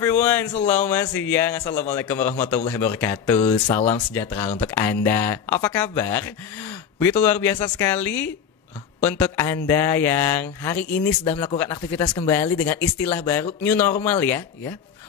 everyone, selamat siang. Assalamualaikum warahmatullahi wabarakatuh. Salam sejahtera untuk Anda. Apa kabar? Begitu luar biasa sekali untuk Anda yang hari ini sudah melakukan aktivitas kembali dengan istilah baru new normal ya.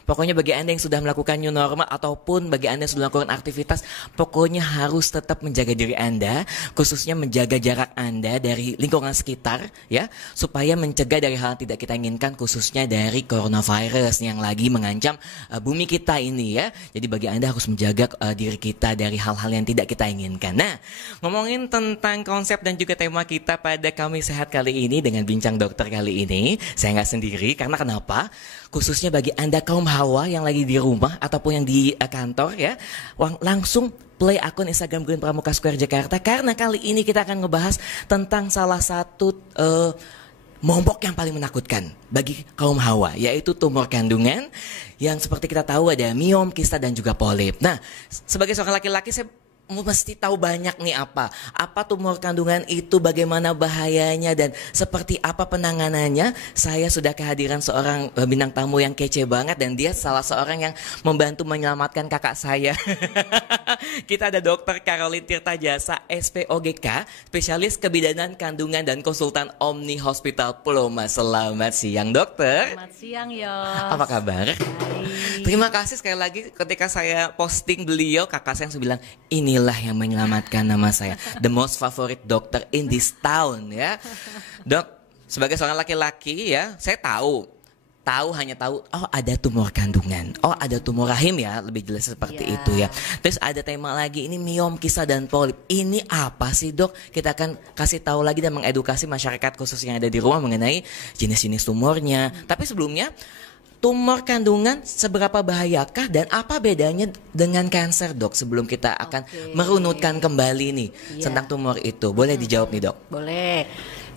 Pokoknya bagi Anda yang sudah melakukan new normal ataupun bagi Anda yang sudah melakukan aktivitas, pokoknya harus tetap menjaga diri Anda, khususnya menjaga jarak Anda dari lingkungan sekitar ya, supaya mencegah dari hal yang tidak kita inginkan, khususnya dari coronavirus yang lagi mengancam bumi kita ini ya. Jadi bagi Anda harus menjaga diri kita dari hal-hal yang tidak kita inginkan. Nah, ngomongin tentang konsep dan juga tema kita pada Kami Sehat kali ini dengan bincang dokter kali ini, saya nggak sendiri karena kenapa? Khususnya bagi Anda kaum hawa yang lagi di rumah ataupun yang di kantor ya, langsung play akun Instagram Green Pramuka Square Jakarta, karena kali ini kita akan ngebahas tentang salah satu momok yang paling menakutkan bagi kaum hawa, yaitu tumor kandungan yang seperti kita tahu ada miom, kista dan juga polip. Nah, sebagai seorang laki-laki saya mesti tahu banyak nih apa tumor kandungan itu, bagaimana bahayanya dan seperti apa penanganannya. Saya sudah kehadiran seorang bintang tamu yang kece banget dan dia salah seorang yang membantu menyelamatkan kakak saya. Kita ada Dr. Caroline Tirtajasa, SPOGK, spesialis kebidanan kandungan dan konsultan Omni Hospital Pulau Mas. Selamat siang dokter. Selamat siang Yos. Apa kabar? Baik. Terima kasih sekali lagi ketika saya posting beliau, kakak saya langsung bilang inilah yang menyelamatkan nama saya, the most favorite doctor in this town ya. Dok, sebagai seorang laki-laki ya, saya hanya tahu oh ada tumor kandungan, oh ada tumor rahim ya, lebih jelas seperti itu ya. Terus ada tema lagi ini miom, kista dan polip. Ini apa sih dok? Kita akan kasih tahu lagi dan mengedukasi masyarakat khusus yang ada di rumah mengenai jenis-jenis tumornya. Tapi sebelumnya, tumor kandungan seberapa bahayakah dan apa bedanya dengan kanker dok? Sebelum kita akan merunutkan kembali nih tentang tumor itu, boleh dijawab nih dok? Boleh.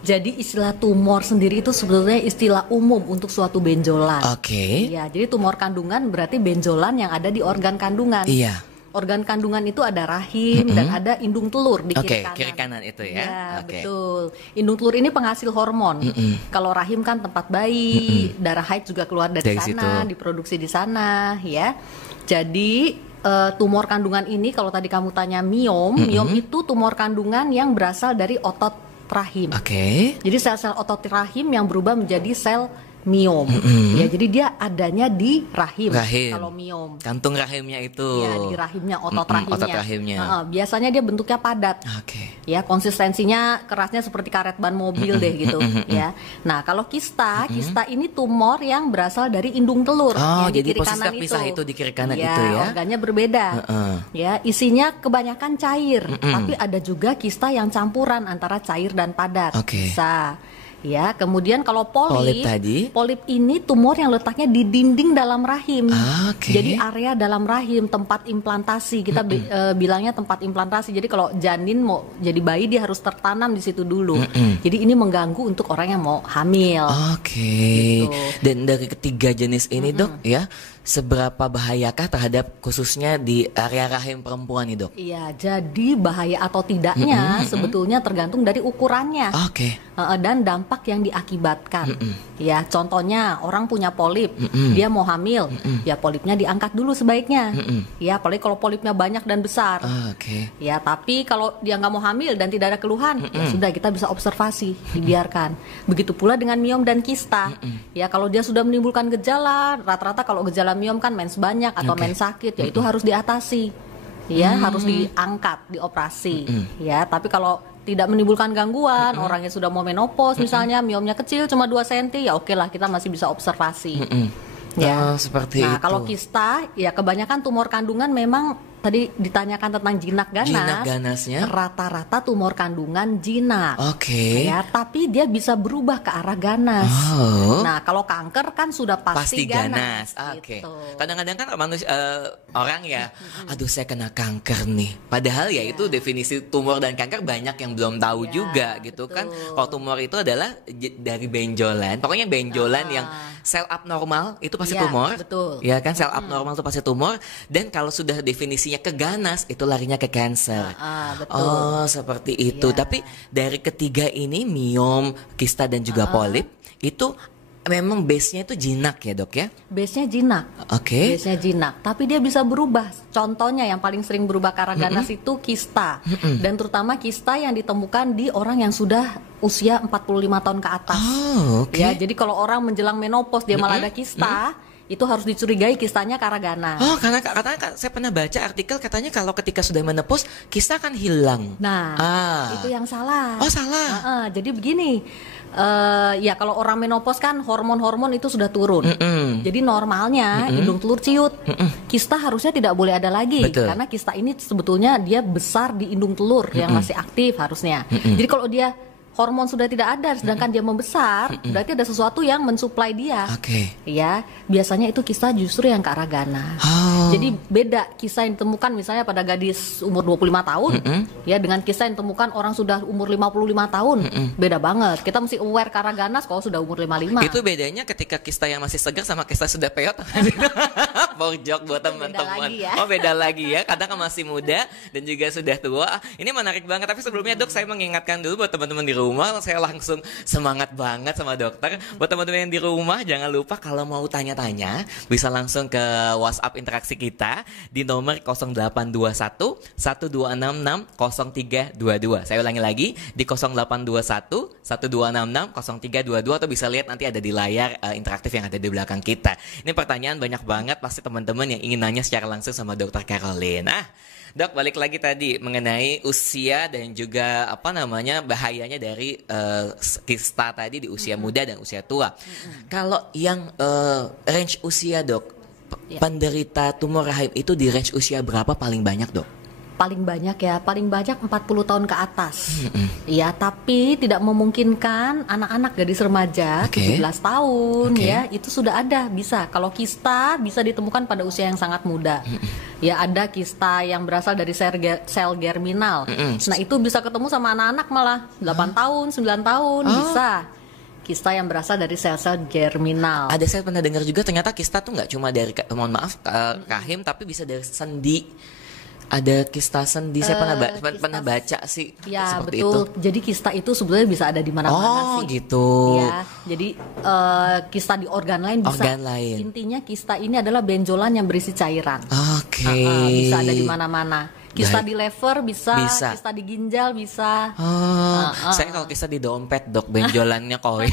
Jadi istilah tumor sendiri itu sebetulnya istilah umum untuk suatu benjolan. Ya, jadi tumor kandungan berarti benjolan yang ada di organ kandungan. Iya. Organ kandungan itu ada rahim dan ada indung telur di kiri kanan. Kiri kanan itu ya. Ya, betul. Indung telur ini penghasil hormon. Kalau rahim kan tempat bayi, darah haid juga keluar dari sana, diproduksi di sana, ya. Jadi tumor kandungan ini kalau tadi kamu tanya miom, miom itu tumor kandungan yang berasal dari otot rahim. Jadi sel-sel otot rahim yang berubah menjadi sel miom. Ya, jadi dia adanya di rahim. Kalau miom, kantung rahimnya itu. Ya, di rahimnya, otot rahimnya. Otot rahimnya. Biasanya dia bentuknya padat. Ya, konsistensinya kerasnya seperti karet ban mobil deh gitu. Ya. Nah, kalau kista ini tumor yang berasal dari indung telur. Oh, yang jadi di kiri posisi kanan terpisah itu di kiri kanan ya, itu ya. Organnya berbeda. Ya, isinya kebanyakan cair, tapi ada juga kista yang campuran antara cair dan padat. Bisa. Ya, kemudian kalau polip ini tumor yang letaknya di dinding dalam rahim. Jadi area dalam rahim, tempat implantasi. Kita bilangnya tempat implantasi. Jadi kalau janin mau jadi bayi dia harus tertanam di situ dulu. Jadi ini mengganggu untuk orang yang mau hamil. Gitu. Dan dari ketiga jenis ini dok ya, seberapa bahayakah terhadap khususnya di area rahim perempuan nih dok? Iya, jadi bahaya atau tidaknya sebetulnya tergantung dari ukurannya dan dampak yang diakibatkan. Ya, contohnya orang punya polip, dia mau hamil, ya polipnya diangkat dulu sebaiknya. Ya, apalagi kalau polipnya banyak dan besar. Ya, tapi kalau dia nggak mau hamil dan tidak ada keluhan, ya sudah kita bisa observasi, dibiarkan. Begitu pula dengan miom dan kista. Ya, kalau dia sudah menimbulkan gejala, rata-rata kalau gejala miom kan mens banyak atau mens sakit, ya itu harus diatasi, ya harus diangkat, dioperasi, ya. Tapi kalau tidak menimbulkan gangguan, orangnya sudah mau menopause misalnya, miomnya kecil cuma 2 cm, ya oke lah kita masih bisa observasi. Ya, seperti itu. Nah, kalau kista, ya kebanyakan tumor kandungan memang tadi ditanyakan tentang jinak ganas. Jinak ganasnya? Rata-rata tumor kandungan jinak. Ya, tapi dia bisa berubah ke arah ganas. Nah, kalau kanker kan sudah pasti ganas. Gitu. Kadang-kadang kan manusia orang ya, aduh saya kena kanker nih. Padahal ya itu definisi tumor dan kanker banyak yang belum tahu juga gitu kan. Kalau tumor itu adalah dari benjolan. Pokoknya benjolan yang sel abnormal itu pasti tumor. Ya kan, sel abnormal itu pasti tumor. Dan kalau sudah definisinya ke ganas, itu larinya ke kanker. Oh, seperti itu. Tapi dari ketiga ini, miom, kista dan juga polip, itu memang base-nya itu jinak ya dok ya? Base-nya jinak. Oke. Base-nya jinak, tapi dia bisa berubah. Contohnya yang paling sering berubah ke arah ganas itu kista. Dan terutama kista yang ditemukan di orang yang sudah usia 45 tahun ke atas. Ya, jadi kalau orang menjelang menopause dia malah ada kista, itu harus dicurigai kistanya ke arah ganas. Oh, karena saya pernah baca artikel katanya kalau ketika sudah menopause kista akan hilang. Nah, itu yang salah. Oh, salah. Jadi begini, ya kalau orang menopause kan hormon-hormon itu sudah turun. Jadi normalnya indung telur ciut. Kista harusnya tidak boleh ada lagi. Betul. Karena kista ini sebetulnya dia besar di indung telur yang masih aktif harusnya. Jadi kalau dia hormon sudah tidak ada, sedangkan dia membesar, berarti ada sesuatu yang mensuplai dia. Ya, biasanya itu kista justru yang ke arah ganas. Jadi beda kista yang ditemukan misalnya pada gadis umur 25 tahun, ya dengan kista yang ditemukan orang sudah umur 55 tahun, beda banget. Kita mesti aware ke arah ganas kalau sudah umur 55. Itu bedanya ketika kista yang masih segar sama kista sudah peot. Borjok buat teman-teman. Ya. Oh, beda lagi ya. Kadang kan masih muda dan juga sudah tua. Ini menarik banget. Tapi sebelumnya dok, saya mengingatkan dulu buat teman-teman di rumah, saya langsung semangat banget sama dokter. Buat teman-teman yang di rumah, jangan lupa kalau mau tanya-tanya bisa langsung ke WhatsApp interaksi kita di nomor 0821 1266 0322. Saya ulangi lagi di 0821 1266 0322, atau bisa lihat nanti ada di layar interaktif yang ada di belakang kita. Ini pertanyaan banyak banget pasti teman-teman yang ingin nanya secara langsung sama Dokter Caroline. Dok, balik lagi tadi mengenai usia dan juga bahayanya dari kista tadi di usia muda dan usia tua. Kalau yang range usia dok, penderita tumor rahim itu di range usia berapa paling banyak dok? Paling banyak 40 tahun ke atas. Ya, tapi tidak memungkinkan anak-anak gadis remaja 17 tahun ya, itu sudah ada bisa. Kalau kista bisa ditemukan pada usia yang sangat muda. Ya, ada kista yang berasal dari sel germinal. Nah, itu bisa ketemu sama anak-anak malah 8 tahun, 9 tahun bisa. Kista yang berasal dari sel-sel germinal. Ada, saya pernah dengar juga ternyata kista tuh nggak cuma dari rahim, tapi bisa dari sendi. Ada kista sendi, saya pernah baca sih. Ya, seperti betul. itu. Jadi kista itu sebenarnya bisa ada di mana-mana sih. Gitu. Ya, jadi kista di organ lain bisa. Intinya kista ini adalah benjolan yang berisi cairan. Bisa ada di mana-mana. Kista di lever bisa, kista di ginjal bisa. Saya kalau kista di dompet dok, benjolannya koin.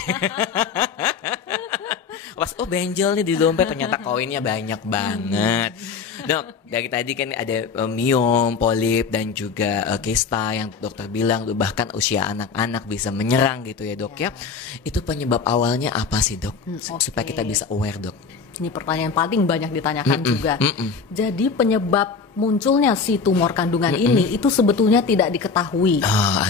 Benjol nih di dompet, ternyata koinnya banyak banget. Dok, dari tadi kan ada miom, polip dan juga kista yang dokter bilang bahkan usia anak-anak bisa menyerang gitu ya dok ya. Itu penyebab awalnya apa sih dok? Supaya kita bisa aware dok. Ini pertanyaan paling banyak ditanyakan juga. Jadi penyebab munculnya si tumor kandungan ini itu sebetulnya tidak diketahui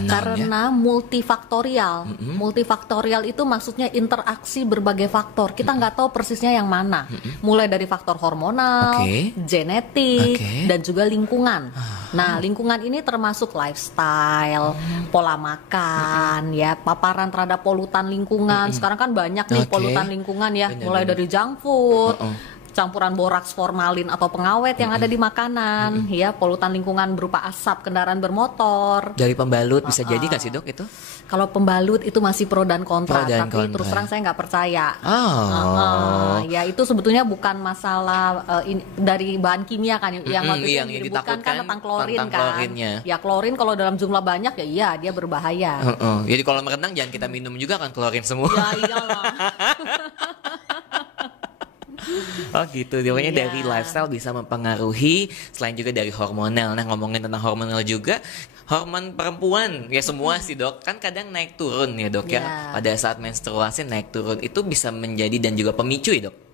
karena multifaktorial. Multifaktorial itu maksudnya interaksi berbagai faktor. Kita nggak tahu persisnya yang mana. Mulai dari faktor hormonal, genetik, dan juga lingkungan. Nah, lingkungan ini termasuk lifestyle, pola makan, ya, paparan terhadap polutan lingkungan. Sekarang kan banyak nih polutan lingkungan ya, mulai dari junk food, campuran boraks, formalin atau pengawet yang ada di makanan, ya, polutan lingkungan berupa asap kendaraan bermotor. Dari pembalut bisa jadi nggak sih dok itu? Kalau pembalut itu masih pro dan kontra, tapi terus terang saya nggak percaya. Ya, itu sebetulnya bukan masalah dari bahan kimia kan yang waktu itu yang ditakutkan kan tentang klorin kan. Ya, klorin kalau dalam jumlah banyak ya iya dia berbahaya. Jadi kalau merenang jangan kita minum juga kan klorin semua. Ya iyalah. Gitu, pokoknya dari lifestyle bisa mempengaruhi, selain juga dari hormonal. Nah, ngomongin tentang hormonal juga, hormon perempuan ya semua sih dok, kan kadang naik turun ya dok ya. Pada saat menstruasi naik turun itu bisa menjadi dan juga pemicu ya dok.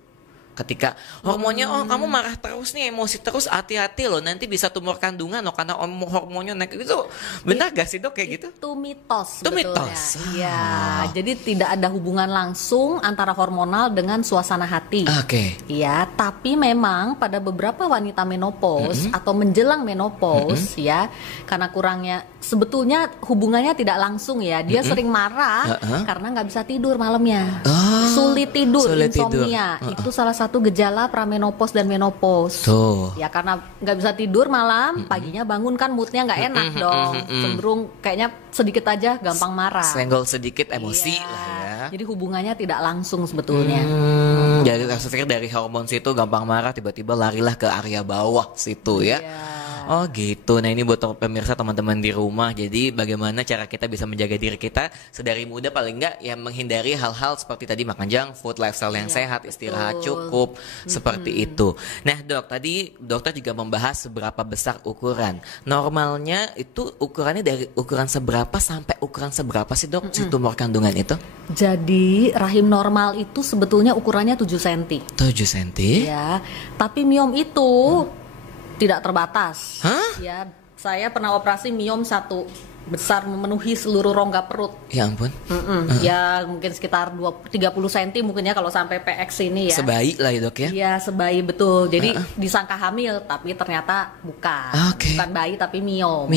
Ketika hormonnya kamu marah terus nih, emosi terus, hati-hati loh nanti bisa tumor kandungan loh karena hormonnya naik. Itu benar gak sih dok kayak gitu? Itu mitos. Itu mitos. Iya, jadi tidak ada hubungan langsung antara hormonal dengan suasana hati. Iya, tapi memang pada beberapa wanita menopause atau menjelang menopause ya, karena kurangnya sebetulnya hubungannya tidak langsung ya. Dia sering marah karena nggak bisa tidur malamnya. Sulit tidur, insomnia. Itu salah satu gejala pramenopause dan menopause. Ya, karena nggak bisa tidur malam, paginya bangun kan moodnya nggak enak dong. Cenderung kayaknya sedikit aja gampang marah. Senggol sedikit emosi lah ya. Jadi hubungannya tidak langsung sebetulnya. Jadi saya pikir dari hormon situ gampang marah, tiba-tiba larilah ke area bawah situ ya. Oh gitu. Nah ini buat pemirsa teman-teman di rumah. Jadi bagaimana cara kita bisa menjaga diri kita sedari muda, paling enggak ya menghindari hal-hal seperti tadi makan junk food, lifestyle yang sehat, istirahat cukup, seperti itu. Nah dok, tadi dokter juga membahas seberapa besar ukuran. Normalnya itu ukurannya dari ukuran seberapa sampai ukuran seberapa sih dok si tumor kandungan itu? Jadi rahim normal itu sebetulnya ukurannya 7 cm. 7 cm? Ya, tapi miom itu tidak terbatas. Hah? Ya, saya pernah operasi miom 1 besar memenuhi seluruh rongga perut. Ya ampun. Ya mungkin sekitar 30 cm mungkin ya kalau sampai PX ini ya. Sebaik lah ya dok ya. Iya sebaik betul. Jadi disangka hamil tapi ternyata bukan. Bukan bayi tapi miom.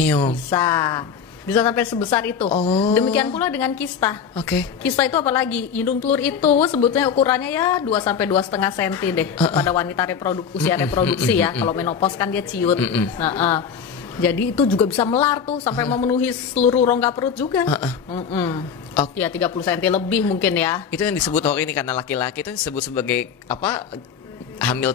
Bisa sampai sebesar itu. Demikian pula dengan kista. Kista itu apalagi indung telur itu sebetulnya ukurannya ya 2 sampai 2,5 cm deh pada wanita usia reproduksi ya. Kalau menopause kan dia ciut. Jadi itu juga bisa melar tuh sampai memenuhi seluruh rongga perut juga. Ya 30 cm lebih mungkin ya. Itu yang disebut ini karena laki-laki itu disebut sebagai apa? Hamil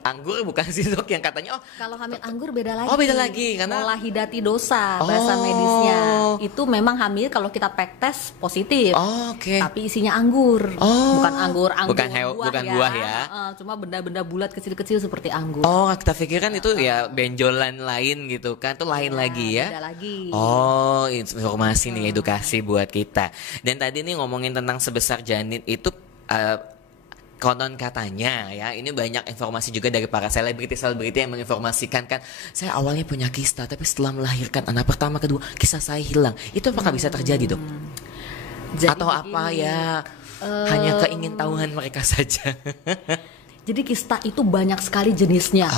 anggur bukan sih dok, yang katanya kalau hamil anggur beda lagi. Beda lagi karena molahidati dosa bahasa medisnya. Itu memang hamil kalau kita pack test positif. Tapi isinya anggur. Bukan anggur buah ya. Cuma benda-benda bulat kecil-kecil seperti anggur. Kita pikirkan itu ya benjolan lain gitu kan, itu lain lagi ya. Beda lagi. Informasi nih, edukasi buat kita. Dan tadi nih ngomongin tentang sebesar janin itu konon katanya ya, ini banyak informasi juga dari para selebriti yang menginformasikan kan, saya awalnya punya kista tapi setelah melahirkan anak pertama kedua kista saya hilang. Itu apakah bisa terjadi dok? Atau apa ya hanya keingintahuan mereka saja? Jadi kista itu banyak sekali jenisnya.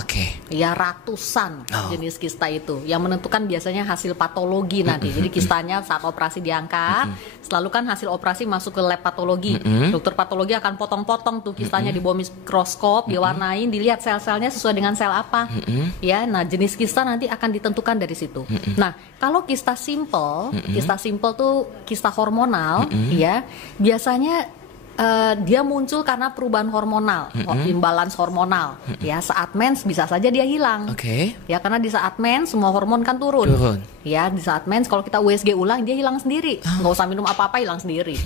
Ya ratusan jenis kista itu. Yang menentukan biasanya hasil patologi nanti. Jadi kistanya saat operasi diangkat, selalu kan hasil operasi masuk ke lab patologi. Dokter patologi akan potong-potong tuh kistanya di bawah mikroskop, diwarnain, dilihat sel-selnya sesuai dengan sel apa. Ya, nah jenis kista nanti akan ditentukan dari situ. Nah, kalau kista simple tuh kista hormonal, ya biasanya dia muncul karena perubahan hormonal, imbalance hormonal. Ya saat mens bisa saja dia hilang. Ya karena di saat mens semua hormon kan turun. Ya di saat mens kalau kita USG ulang dia hilang sendiri. Nggak usah minum apa-apa, hilang sendiri.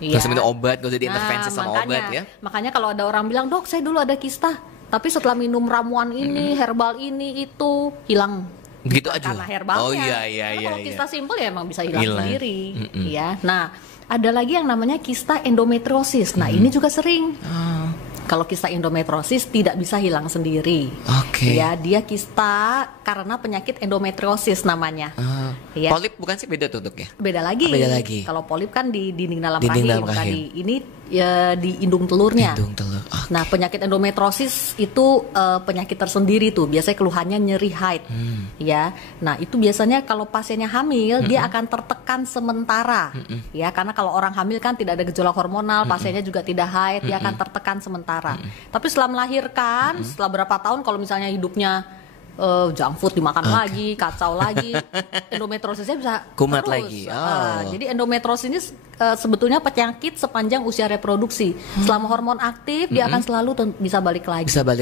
Nggak usah minum obat, nggak usah diintervensi sama obat ya. Makanya kalau ada orang bilang, dok saya dulu ada kista, tapi setelah minum ramuan ini, herbal ini itu hilang. Begitu aja. Karena herbalnya. Kalau kista simple ya emang bisa hilang sendiri. Ya, nah. Ada lagi yang namanya kista endometriosis. Nah, ini juga sering. Kalau kista endometriosis tidak bisa hilang sendiri. Ya, dia kista karena penyakit endometriosis namanya. Ya. Polip bukan sih, beda tuh dok ya? Beda lagi. Kalau polip kan di dinding dalam rahim. Ini ya di indung telurnya. Nah, penyakit endometriosis itu penyakit tersendiri tuh. Biasanya keluhannya nyeri haid. Ya. Nah, itu biasanya kalau pasiennya hamil dia akan tertekan sementara. Ya, karena kalau orang hamil kan tidak ada gejolak hormonal, pasiennya juga tidak haid, dia akan tertekan sementara. Tapi setelah melahirkan, setelah berapa tahun kalau misalnya hidupnya junk food dimakan lagi, kacau lagi, endometriosisnya bisa kumat terus. lagi. Jadi endometriosis ini sebetulnya penyakit sepanjang usia reproduksi. Selama hormon aktif dia akan selalu bisa balik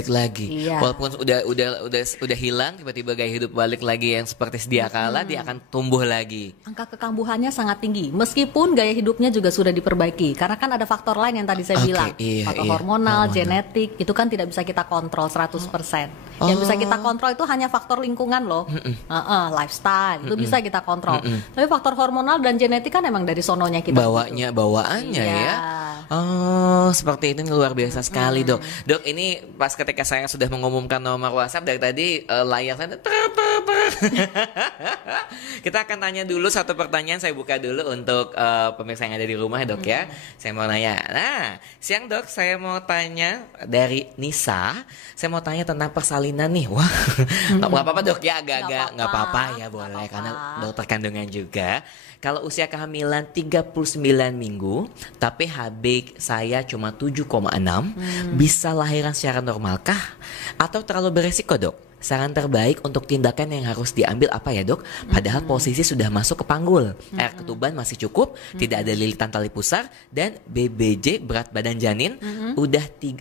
lagi. Iya. Walaupun udah hilang, tiba-tiba gaya hidup balik lagi yang seperti sedia kala, dia akan tumbuh lagi. Angka kekambuhannya sangat tinggi, meskipun gaya hidupnya juga sudah diperbaiki. Karena kan ada faktor lain yang tadi saya bilang, faktor hormonal, genetik, itu kan tidak bisa kita kontrol 100%. Yang bisa kita kontrol itu hanya faktor lingkungan loh, lifestyle itu bisa kita kontrol. Tapi faktor hormonal dan genetik kan emang dari sononya kita. Bawaannya ya. Seperti ini luar biasa sekali dok. Dok, ini pas ketika saya sudah mengumumkan nomor WhatsApp dari tadi layar saya kita akan tanya dulu satu pertanyaan, saya buka dulu untuk pemirsa yang ada di rumah dok ya. Saya mau nanya. Nah, siang dok, saya mau tanya dari Nisa. Saya mau tanya tentang persalinan nih. Wah, nggak apa-apa dok ya, agak-agak nggak apa-apa ya, boleh karena dokter kandungan juga. Kalau usia kehamilan 39 minggu, tapi HB saya cuma 7,6, bisa lahiran secara normalkah? Atau terlalu beresiko dok? saran terbaik untuk tindakan yang harus diambil apa ya dok? Padahal posisi sudah masuk ke panggul, air ketuban masih cukup, tidak ada lilitan tali pusar, dan BBJ berat badan janin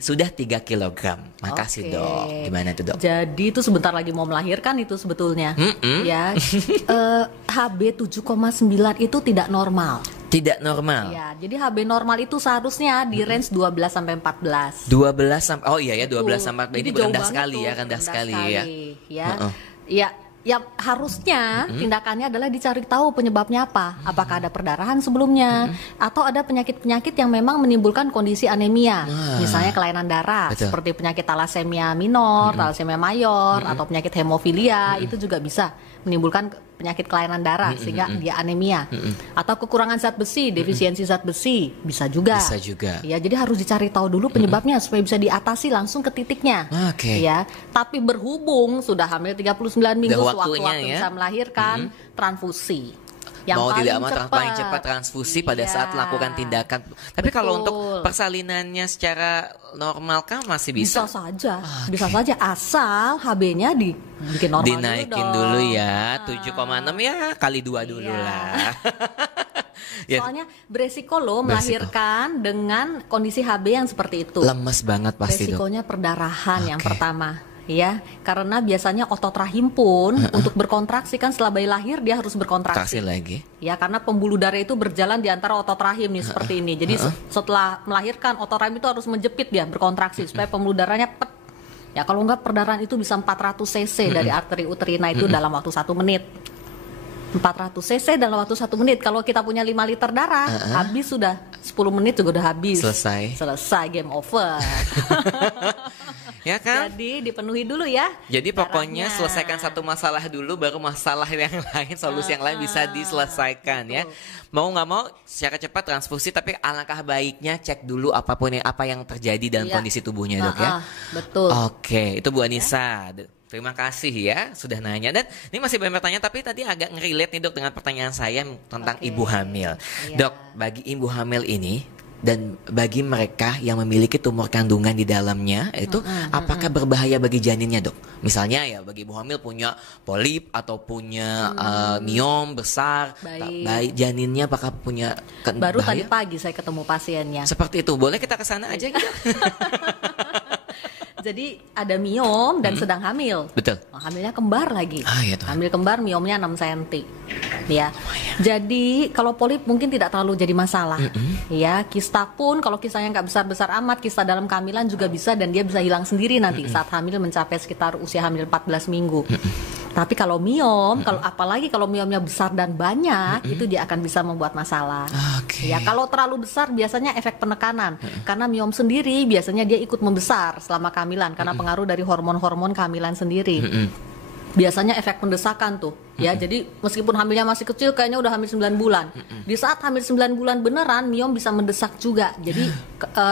sudah 3 kilogram. Makasih dok. Gimana tuh dok? Jadi itu sebentar lagi mau melahirkan itu sebetulnya. Ya, HB 7,9 itu tidak normal. Tidak normal. Ya, jadi HB normal itu seharusnya di range 12 sampai 14. 12 sampai oh iya ya 12 sampai ini rendah sekali ya, rendah sekali ya. Ya. Ya harusnya tindakannya adalah dicari tahu penyebabnya apa. Apakah ada perdarahan sebelumnya atau ada penyakit-penyakit yang memang menimbulkan kondisi anemia. Misalnya kelainan darah seperti penyakit talasemia minor, talasemia mayor atau penyakit hemofilia itu juga bisa menimbulkan penyakit kelainan darah sehingga dia anemia. Atau kekurangan zat besi, defisiensi zat besi bisa juga. Bisa juga. Ya, jadi harus dicari tahu dulu penyebabnya supaya bisa diatasi langsung ke titiknya. Ya, tapi berhubung sudah hamil 39 minggu sewaktu-waktu bisa melahirkan, transfusi. Yang mau paling tidak mau cepat. paling cepat transfusi pada saat melakukan tindakan. Tapi kalau untuk persalinannya secara normal kan masih bisa. Bisa saja asal HB-nya dibikin normal dinaikin dulu ya, 7,6 ya kali 2 dulu lah. Soalnya beresiko loh melahirkan dengan kondisi HB yang seperti itu. Lemes banget pasti dok. Resikonya perdarahan yang pertama. Ya, karena biasanya otot rahim pun untuk berkontraksi kan setelah bayi lahir dia harus berkontraksi lagi. Ya, karena pembuluh darah itu berjalan di antara otot rahim nih seperti ini. Jadi setelah melahirkan otot rahim itu harus menjepit dia berkontraksi supaya pembuluh darahnya ya kalau enggak perdarahan itu bisa 400 cc dari arteri uterina itu dalam waktu 1 menit. 400 cc dalam waktu 1 menit. Kalau kita punya 5 liter darah, habis sudah 10 menit juga udah habis. Selesai game over. Ya kan? Jadi dipenuhi dulu ya. Jadi pokoknya selesaikan satu masalah dulu, baru masalah yang lain, solusi yang lain bisa diselesaikan ya. Mau nggak mau secara cepat transfusi, tapi alangkah baiknya cek dulu apa yang terjadi dalam kondisi tubuhnya dok ya. Betul. Oke, itu Bu Anissa. Terima kasih ya sudah nanya. Dan ini masih banyak pertanyaan, tapi tadi agak ngerelate nih dok dengan pertanyaan saya tentang ibu hamil. Dok, bagi ibu hamil ini dan bagi mereka yang memiliki tumor kandungan di dalamnya itu apakah berbahaya bagi janinnya dok? Misalnya ya bagi ibu hamil punya polip atau punya miom besar, baik janinnya apakah punya baru bahaya? Tadi pagi saya ketemu pasiennya. Seperti itu, boleh kita ke sana aja gitu? Jadi ada miom dan sedang hamil. Betul. Hamilnya kembar lagi. Iya, hamil kembar, miomnya 6 cm. Ya. Jadi kalau polip mungkin tidak terlalu jadi masalah. Ya, kista pun kalau kistanya nggak besar-besar amat, kista dalam kehamilan juga bisa dan dia bisa hilang sendiri nanti saat hamil mencapai sekitar usia hamil 14 minggu. Tapi kalau miom, apalagi kalau miomnya besar dan banyak, itu dia akan bisa membuat masalah. Ya, kalau terlalu besar biasanya efek penekanan. Karena miom sendiri biasanya dia ikut membesar selama kehamilan karena pengaruh dari hormon-hormon kehamilan sendiri. Biasanya efek pendesakan tuh. Ya, jadi meskipun hamilnya masih kecil kayaknya udah hamil 9 bulan. Di saat hamil 9 bulan beneran miom bisa mendesak juga. Jadi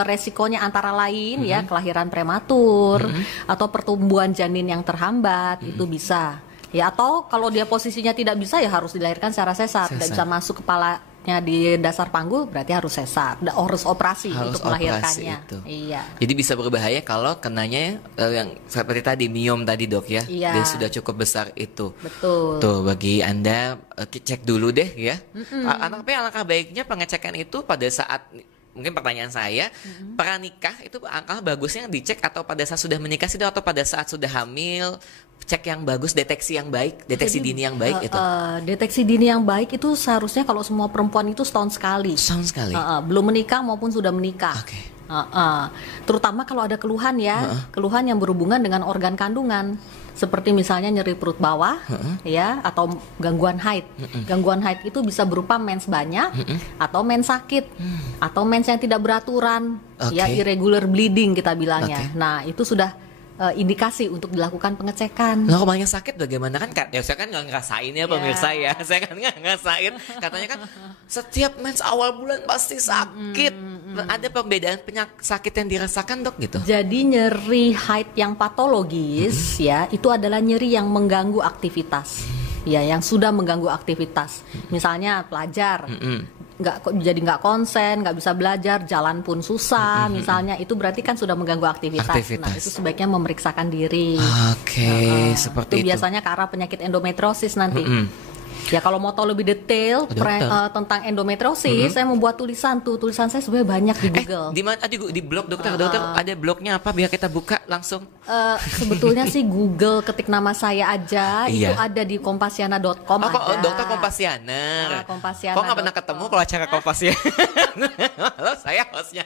resikonya antara lain ya kelahiran prematur atau pertumbuhan janin yang terhambat itu bisa. Ya, atau kalau dia posisinya tidak bisa ya harus dilahirkan secara sesar. Tidak bisa masuk kepalanya di dasar panggul, berarti harus sesar. Harus operasi untuk melahirkannya. Iya. Jadi bisa berbahaya kalau kenanya yang seperti tadi miom tadi dok ya. Dia sudah cukup besar itu. Betul. Tuh bagi Anda cek dulu deh ya. Tapi alangkah baiknya pengecekan itu pada saat mungkin pertanyaan saya, pranikah itu angka bagusnya dicek atau pada saat sudah menikah sih atau pada saat sudah hamil, cek yang bagus, deteksi yang baik, deteksi dini yang baik itu. Deteksi dini yang baik itu seharusnya kalau semua perempuan itu setahun sekali. Setahun sekali. Belum menikah maupun sudah menikah. Terutama kalau ada keluhan ya, keluhan yang berhubungan dengan organ kandungan. Seperti misalnya nyeri perut bawah, ya, atau gangguan haid. Gangguan haid itu bisa berupa mens banyak, atau mens sakit, atau mens yang tidak beraturan, ya, irregular bleeding kita bilangnya. Nah, itu sudah indikasi untuk dilakukan pengecekan. Nah, kalau sakit bagaimana kan? Ya saya kan nggak ngerasain ya pemirsa ya. Saya kan nggak ngerasain. Katanya kan setiap mens awal bulan pasti sakit. Ada perbedaan penyakit sakit yang dirasakan dok gitu? Jadi nyeri haid yang patologis ya itu adalah nyeri yang mengganggu aktivitas. Ya, yang sudah mengganggu aktivitas. Misalnya pelajar nggak konsen, nggak bisa belajar, jalan pun susah, misalnya itu berarti kan sudah mengganggu aktivitas. Nah itu sebaiknya memeriksakan diri. Oke, seperti itu biasanya ke arah penyakit endometriosis nanti. Ya kalau mau tahu lebih detail tentang endometriosis, saya membuat tulisan saya sebenarnya banyak di Google. Di mana? Di blog dokter ada blognya apa biar kita buka langsung? Sebetulnya sih Google ketik nama saya aja, itu ada di kompasiana.com. Dokter Kompasiana. Kompasiana. Kok nggak pernah ketemu kalau acara Kompasiana? Halo, saya hostnya.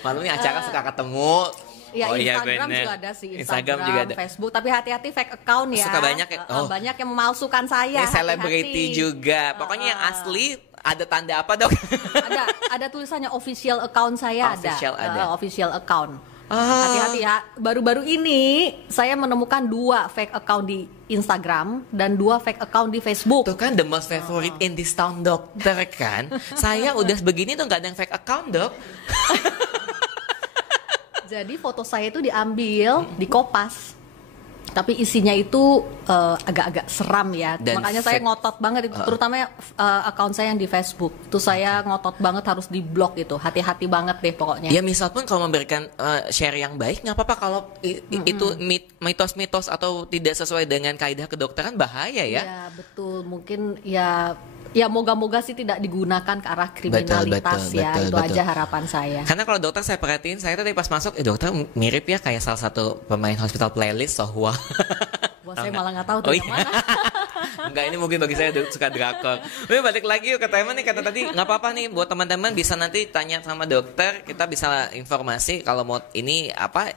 Malu nih acara suka ketemu. Ya, Instagram juga ada sih, Instagram juga ada. Facebook, tapi hati-hati fake account ya. Suka banyak banyak yang memalsukan saya. Ini selebriti juga. Pokoknya yang asli ada tanda apa, Dok? ada tulisannya official account saya ada. Official account. Hati-hati ya. Baru-baru ini saya menemukan 2 fake account di Instagram dan 2 fake account di Facebook. Tuh kan the most favorite in this town, dokter kan. Saya udah begini tuh nggak ada yang fake account, Dok. Jadi foto saya itu diambil di Kopas, tapi isinya itu agak-agak seram ya. Dan makanya saya ngotot banget itu, terutama akun saya yang di Facebook. Itu saya ngotot banget harus di-blok itu. Hati-hati banget deh pokoknya. Ya misal pun kalau memberikan share yang baik, nggak apa-apa kalau itu mitos-mitos atau tidak sesuai dengan kaidah kedokteran, bahaya ya. Ya betul, mungkin ya moga-moga sih tidak digunakan ke arah kriminalitas. Betul, itu aja harapan saya. Karena kalau dokter saya perhatiin, saya tadi pas masuk, dokter mirip ya kayak salah satu pemain Hospital Playlist, Sohwa. Wah, saya malah nggak tahu tuh yang mana. Enggak, ini mungkin bagi saya suka drakor. Tapi balik lagi yuk ke tema nih, kata tadi nggak apa-apa nih buat teman-teman bisa nanti tanya sama dokter, kita bisa informasi kalau mau ini apa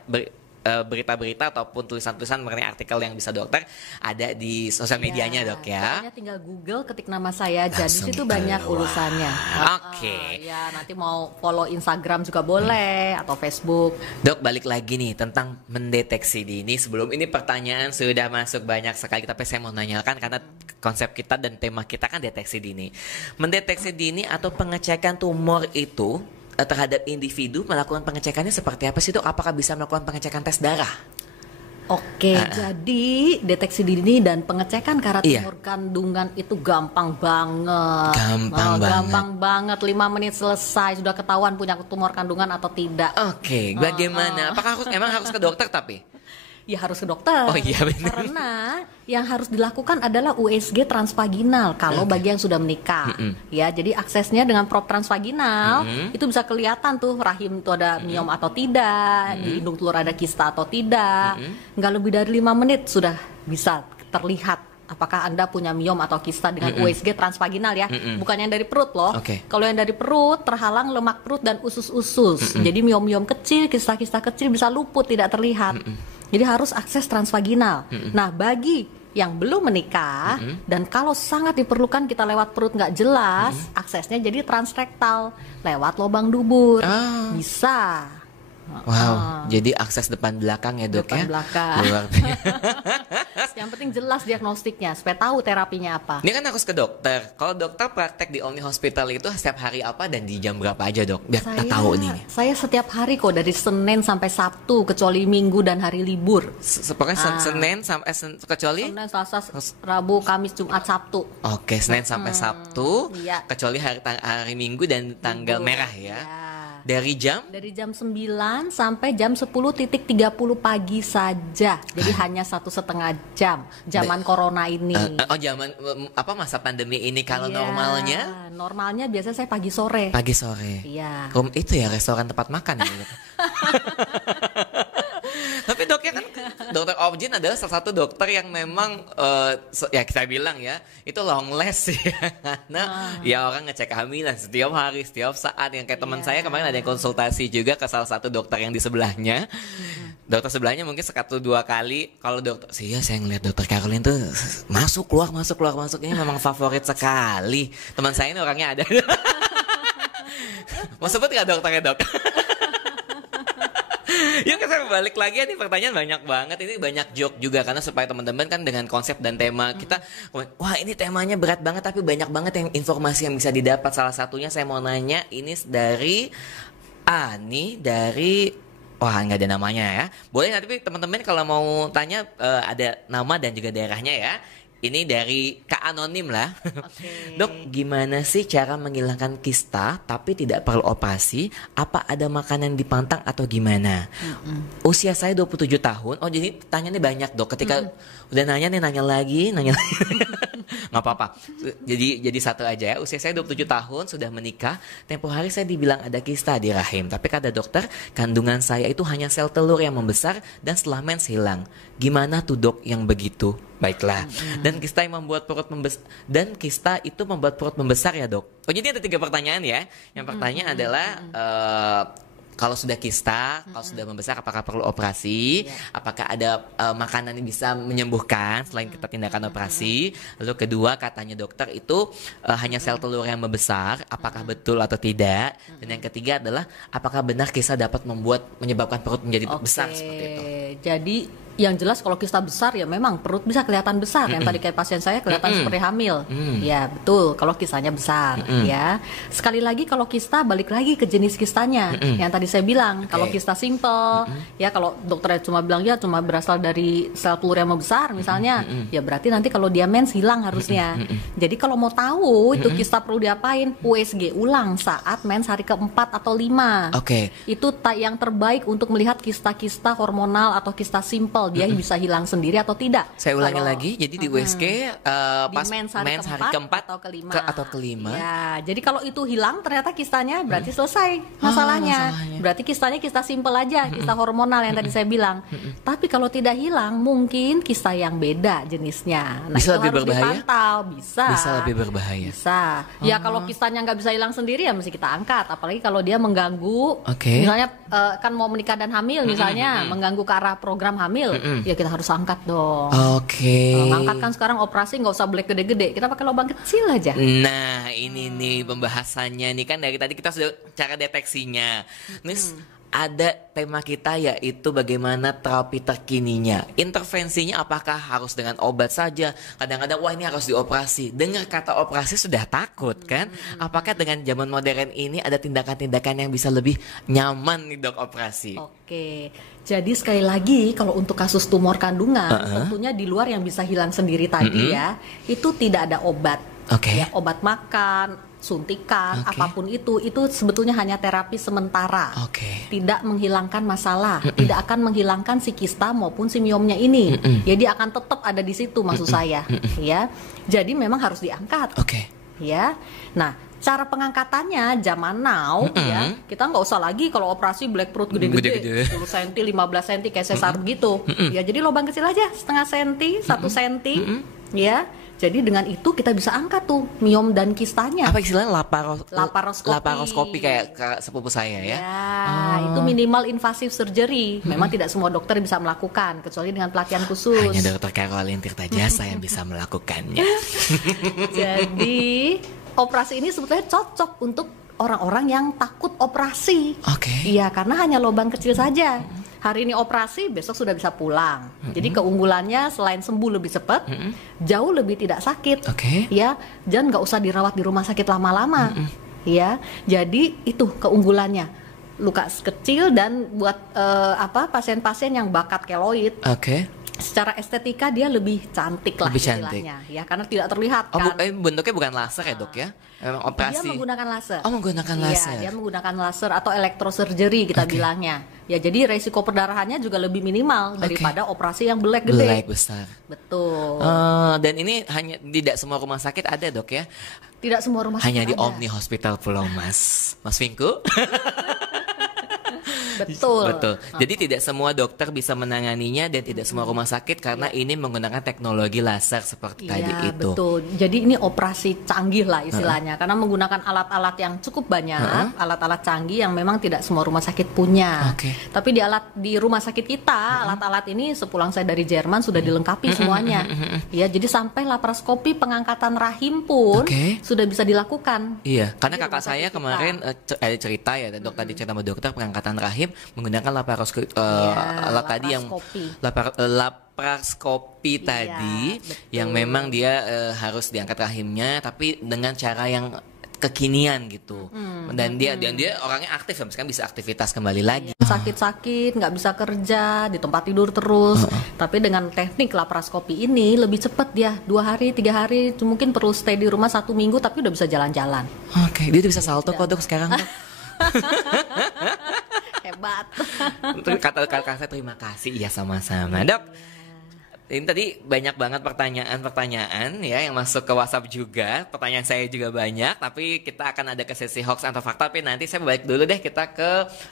berita-berita ataupun tulisan-tulisan mengenai artikel yang bisa dokter ada di sosial medianya, Dok ya. Pokoknya tinggal Google ketik nama saya aja, di situ banyak urusannya. Oke. Ya nanti mau follow Instagram juga boleh atau Facebook. Dok, balik lagi nih tentang mendeteksi dini. Sebelum ini pertanyaan sudah masuk banyak sekali, tapi saya mau nanyakan karena konsep kita dan tema kita kan deteksi dini. Mendeteksi dini atau pengecekan tumor itu terhadap individu, melakukan pengecekannya seperti apa sih, Dok? Apakah bisa melakukan pengecekan tes darah? Oke, jadi deteksi dini dan pengecekan tumor kandungan itu gampang banget. Gampang banget. 5 menit selesai, sudah ketahuan punya tumor kandungan atau tidak. Oke, bagaimana? Apakah emang harus ke dokter tapi? Ya harus ke dokter. Oh iya benar. Karena yang harus dilakukan adalah USG transvaginal kalau bagi yang sudah menikah. Ya, jadi aksesnya dengan prop transvaginal itu bisa kelihatan tuh rahim itu ada miom atau tidak, di indung telur ada kista atau tidak. Nggak lebih dari 5 menit sudah bisa terlihat apakah Anda punya miom atau kista dengan USG transvaginal ya. Bukan yang dari perut loh. Kalau yang dari perut terhalang lemak perut dan usus-usus. Jadi miom-miom kecil, kista-kista kecil bisa luput, tidak terlihat. Jadi harus akses transvaginal. Nah, bagi yang belum menikah dan kalau sangat diperlukan kita lewat perut nggak jelas, aksesnya jadi transrektal lewat lubang dubur. Bisa. Wow, jadi akses depan belakang ya, Dok, depan belakang. Luar biasa. Yang penting jelas diagnostiknya supaya tahu terapinya apa. Ini kan harus ke dokter. Kalau dokter praktek di Omni Hospital itu setiap hari apa dan di jam berapa aja, Dok? Biar kita tahu nih. Saya setiap hari kok, dari Senin sampai Sabtu kecuali Minggu dan hari libur. Pokoknya Senin sampai kecuali Senin, Selasa, Rabu, Kamis, Jumat, Sabtu. Oke, Senin sampai Sabtu, kecuali hari Minggu dan tanggal merah ya. Dari jam 9 sampai jam 10.30 pagi saja. Jadi hanya 1,5 jam. Zaman corona ini. Zaman masa pandemi ini. Kalau normalnya biasanya saya pagi sore. Pagi sore. Iya. Itu ya restoran tempat makan ya. Tapi doknya kan Dokter Objin adalah salah satu dokter yang memang ya kita bilang ya itu long last ya, karena ya orang ngecek kehamilan setiap hari setiap saat. Yang kayak teman saya kemarin ada yang konsultasi juga ke salah satu dokter yang di sebelahnya. Dokter sebelahnya mungkin 1-2 kali. Kalau dokter saya ngeliat dokter Caroline tuh masuk keluar ini memang favorit sekali. Teman saya ini orangnya ada. Mau sebut nggak dokternya, Dok? Yuk kita balik lagi, nih pertanyaan banyak banget. Ini banyak joke juga karena supaya teman-teman kan dengan konsep dan tema kita, wah ini temanya berat banget tapi banyak banget yang informasi yang bisa didapat. Salah satunya saya mau nanya ini dari Ani dari nggak ada namanya ya. Boleh nanti teman-teman kalau mau tanya ada nama dan juga daerahnya ya. ini dari Kak Anonim lah. Okay. Dok, gimana sih cara menghilangkan kista tapi tidak perlu operasi? Apa ada makanan dipantang atau gimana? Usia saya 27 tahun. Oh, jadi tanyanya banyak, Dok. Ketika udah nanya lagi. Nggak apa-apa. Jadi satu aja ya. Usia saya 27 tahun, sudah menikah. Tempo hari saya dibilang ada kista di rahim. Tapi kata dokter, kandungan saya itu hanya sel telur yang membesar dan setelah mens hilang. Gimana tuh, Dok, yang begitu? Baiklah. Dan kista yang membuat perut kista itu membuat perut membesar ya, Dok. Oh, jadi ada 3 pertanyaan ya. Yang pertanyaan adalah kalau sudah kista, kalau sudah membesar, apakah perlu operasi? Apakah ada makanan yang bisa menyembuhkan selain kita tindakan operasi? Lalu kedua, katanya dokter itu hanya sel telur yang membesar, apakah betul atau tidak? Dan yang ketiga adalah apakah benar kista dapat menyebabkan perut menjadi besar seperti itu? Jadi yang jelas kalau kista besar ya memang perut bisa kelihatan besar. Yang tadi kayak pasien saya kelihatan seperti hamil. Ya betul kalau kistanya besar. Ya sekali lagi kalau kista balik lagi ke jenis kistanya. Yang tadi saya bilang kalau kista simple, ya kalau dokternya cuma bilang ya cuma berasal dari sel telur yang membesar misalnya, ya berarti nanti kalau dia mens hilang harusnya. Jadi kalau mau tahu itu kista perlu diapain, USG ulang saat mens hari keempat atau 5. Itu yang terbaik untuk melihat kista-kista hormonal atau kista simple. Dia bisa hilang sendiri atau tidak. Saya ulangi lagi, jadi di USG pas di mens hari keempat atau kelima. Ya, jadi kalau itu hilang ternyata kistanya berarti selesai masalahnya. Berarti kistanya kista simple aja, kista hormonal yang tadi saya bilang. Tapi kalau tidak hilang, mungkin kista yang beda jenisnya. Nah, bisa itu lebih harus berbahaya? dipantau. Bisa lebih berbahaya. Bisa. Ya kalau kistanya nggak bisa hilang sendiri ya mesti kita angkat. Apalagi kalau dia mengganggu, misalnya kan mau menikah dan hamil misalnya, mengganggu ke arah program hamil. Ya kita harus angkat dong. Angkat kan sekarang operasi nggak usah black gede-gede, kita pakai lubang kecil aja. Nah ini nih pembahasannya nih kan dari tadi kita sudah cara deteksinya. Nis ada tema kita yaitu bagaimana terapi terkininya. Intervensinya apakah harus dengan obat saja? Kadang-kadang wah ini harus dioperasi. Dengar kata operasi sudah takut kan? Apakah dengan zaman modern ini ada tindakan-tindakan yang bisa lebih nyaman nih, Dok, operasi? Jadi sekali lagi kalau untuk kasus tumor kandungan tentunya di luar yang bisa hilang sendiri tadi ya, itu tidak ada obat. Ya, obat makan, suntikan, apapun itu sebetulnya hanya terapi sementara. Tidak menghilangkan masalah, tidak akan menghilangkan si kista maupun si miomnya ini. Jadi akan tetap ada di situ maksud saya. Ya, jadi memang harus diangkat. Ya, nah cara pengangkatannya zaman now ya kita nggak usah lagi kalau operasi black perut gede-gede 10 cm 15 cm kayak sesar begitu ya, jadi lubang kecil aja setengah senti 1 senti ya. Jadi dengan itu kita bisa angkat tuh miom dan kistanya. Apa istilahnya laparoskopi? Laparoskopi kayak sepupu saya ya. Itu minimal invasive surgery. Memang tidak semua dokter bisa melakukan kecuali dengan pelatihan khusus. Hanya dokter Caroline Tirtajasa yang bisa melakukannya. Jadi operasi ini sebetulnya cocok untuk orang-orang yang takut operasi. Iya, karena hanya lubang kecil saja. Hari ini operasi, besok sudah bisa pulang. Jadi keunggulannya selain sembuh lebih cepat, jauh lebih tidak sakit. Ya, dan nggak usah dirawat di rumah sakit lama-lama. Ya, jadi itu keunggulannya. Luka kecil dan buat pasien-pasien yang bakat keloid. Secara estetika dia lebih cantik lah istilahnya ya, karena tidak terlihat kan. Bentuknya bukan laser ya, Dok ya? Memang operasi. Dia menggunakan laser. Menggunakan laser. Iya, dia menggunakan laser atau elektrosurgery kita bilangnya. Ya, jadi resiko perdarahannya juga lebih minimal daripada operasi yang belek gede. Belek besar. Betul. Dan ini hanya tidak semua rumah sakit ada, Dok ya? Tidak semua rumah sakit hanya di ada. Omni Hospital Pulau Mas. Mas Vinku? Betul. Jadi tidak semua dokter bisa menanganinya dan tidak semua rumah sakit karena ini menggunakan teknologi laser seperti tadi itu. Betul. Jadi ini operasi canggih lah istilahnya karena menggunakan alat-alat yang cukup banyak, alat-alat canggih yang memang tidak semua rumah sakit punya. Tapi di rumah sakit kita alat-alat ini sepulang saya dari Jerman sudah dilengkapi semuanya. Ya, jadi sampai laparoskopi pengangkatan rahim pun sudah bisa dilakukan. Iya, karena kakak saya kemarin cerita ya, Dok tadi cerita sama dokter pengangkatan rahim menggunakan laparoskopi alat tadi yang laparoskopi tadi yang memang dia harus diangkat rahimnya tapi dengan cara yang kekinian gitu. Dan dia orangnya aktif ya, misalkan bisa aktivitas kembali lagi. sakit-sakit, nggak bisa kerja, di tempat tidur terus. Tapi dengan teknik laparoskopi ini lebih cepat dia, 2 hari, 3 hari, mungkin perlu stay di rumah 1 minggu tapi udah bisa jalan-jalan. Oke, dia bisa salto kok dok sekarang dok. Hebat. Kata saya terima kasih, iya sama-sama dok. Ini tadi banyak banget pertanyaan ya yang masuk ke WhatsApp juga. Pertanyaan saya juga banyak, tapi kita akan ada ke sesi hoax atau fakta. Tapi nanti saya balik dulu deh kita ke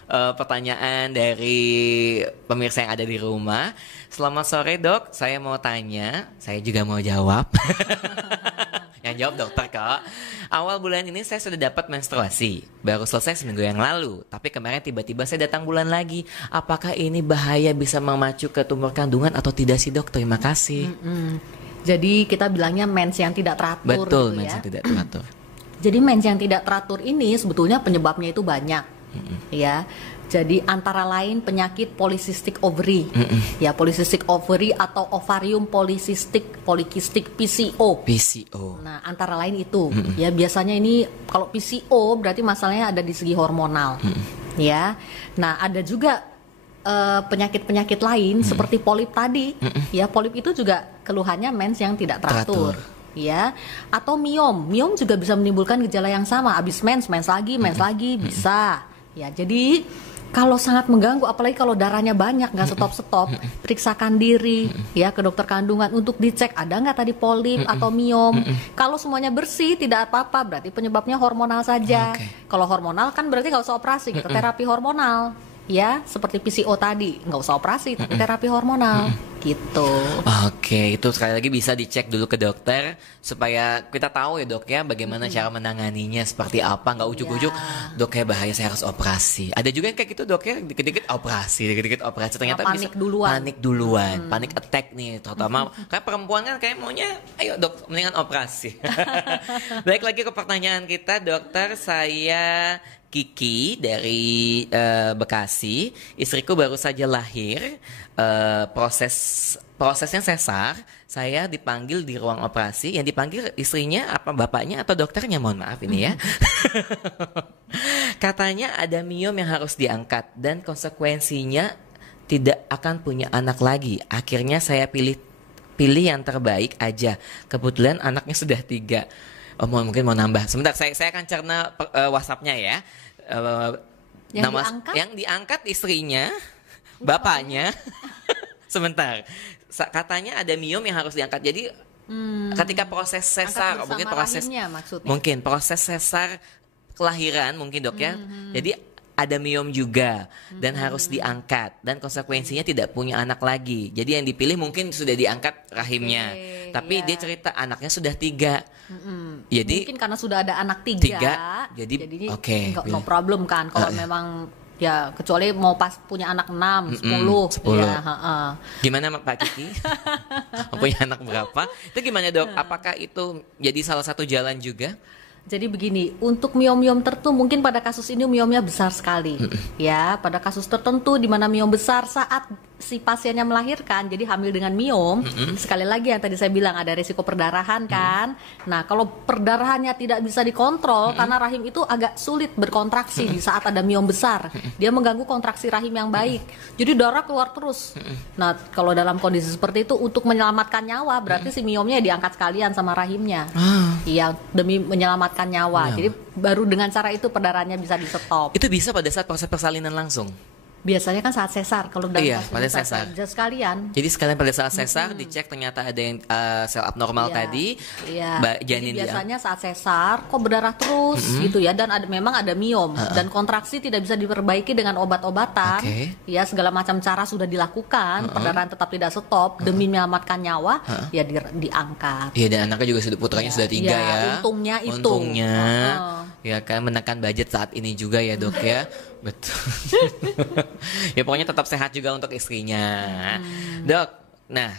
pertanyaan dari pemirsa yang ada di rumah. Selamat sore dok, saya mau tanya, saya juga mau jawab. Yang jawab dokter kok. Awal bulan ini saya sudah dapat menstruasi. Baru selesai seminggu yang lalu. Tapi kemarin tiba-tiba saya datang bulan lagi. Apakah ini bahaya bisa memacu ke tumor kandungan atau tidak sih dok? Terima kasih. Jadi kita bilangnya mens yang tidak teratur. Betul, gitu mens yang tidak teratur. Jadi mens yang tidak teratur ini sebetulnya penyebabnya itu banyak. Ya. Jadi antara lain penyakit polycystic ovary, ya polycystic ovary atau ovarium polycystic PCO. PCO. Nah antara lain itu, ya biasanya ini kalau PCO berarti masalahnya ada di segi hormonal, ya. Nah ada juga penyakit-penyakit lain seperti polip tadi, ya polip itu juga keluhannya mens yang tidak teratur. Ya, atau miom juga bisa menimbulkan gejala yang sama, abis mens lagi bisa. Ya, jadi kalau sangat mengganggu, apalagi kalau darahnya banyak nggak stop, periksakan diri ya ke dokter kandungan untuk dicek ada nggak tadi polip atau miom. Kalau semuanya bersih tidak apa-apa, berarti penyebabnya hormonal saja. Kalau hormonal kan berarti nggak usah operasi, gitu terapi hormonal. Ya, seperti PCO tadi, nggak usah operasi, tapi terapi hormonal, gitu. Oke, itu sekali lagi bisa dicek dulu ke dokter supaya kita tahu ya dok ya bagaimana cara menanganinya seperti apa, nggak ujuk-ujuk dok ya bahaya saya harus operasi. Ada juga yang kayak gitu dok ya dikit-dikit operasi ternyata panik bisa duluan, panik attack nih, terutama kayak perempuan kan kayak maunya ayo dok mendingan operasi. Balik lagi ke pertanyaan kita dokter, saya Kiki dari Bekasi. Istriku baru saja lahir, prosesnya sesar. Saya dipanggil di ruang operasi. Yang dipanggil istrinya apa bapaknya atau dokternya? Mohon maaf ini ya. Katanya ada miom yang harus diangkat dan konsekuensinya tidak akan punya anak lagi. Akhirnya saya pilih yang terbaik aja. Kebetulan anaknya sudah 3. Mungkin mau nambah. Sebentar, saya akan cerna WhatsApp-nya ya. Yang diangkat istrinya, bapaknya. Sebentar. Katanya ada miom yang harus diangkat. Jadi ketika proses sesar, mungkin proses sesar kelahiran mungkin dok ya. Jadi ada miom juga dan harus diangkat dan konsekuensinya tidak punya anak lagi. Jadi yang dipilih mungkin sudah diangkat rahimnya, tapi dia cerita anaknya sudah 3. Jadi mungkin karena sudah ada anak 3 jadi no problem kan kalau memang ya, kecuali mau pas punya anak 6, 10. Ya, Gimana Pak Kiki? Punya anak berapa? Itu gimana dok? Apakah itu jadi salah satu jalan juga? Jadi begini, untuk miom-miom tertentu mungkin pada kasus ini miomnya besar sekali. Ya, pada kasus tertentu di mana miom besar saat si pasiennya melahirkan, jadi hamil dengan miom, sekali lagi yang tadi saya bilang ada risiko perdarahan kan. Nah, kalau perdarahannya tidak bisa dikontrol karena rahim itu agak sulit berkontraksi di saat ada miom besar. Dia mengganggu kontraksi rahim yang baik. Jadi darah keluar terus. Nah, kalau dalam kondisi seperti itu untuk menyelamatkan nyawa berarti si miomnya diangkat sekalian sama rahimnya. Iya, demi menyelamatkan nyawa. Jadi baru dengan cara itu perdarahannya bisa di-stop. Itu bisa pada saat proses persalinan langsung. Biasanya kan saat sesar, kalau dalam pada sesar sekalian. Jadi sekalian pada saat sesar dicek ternyata ada yang sel abnormal tadi. Jadi biasanya saat sesar kok berdarah terus gitu ya, dan memang ada miom dan kontraksi tidak bisa diperbaiki dengan obat-obatan. Ya, segala macam cara sudah dilakukan, perdarahan tetap tidak stop demi menyelamatkan nyawa, ya diangkat. Iya, dan anaknya juga putranya sudah 3 ya. Untungnya. Ya kan menekan budget saat ini juga ya dok ya. Betul. Ya pokoknya tetap sehat juga untuk istrinya. Dok, nah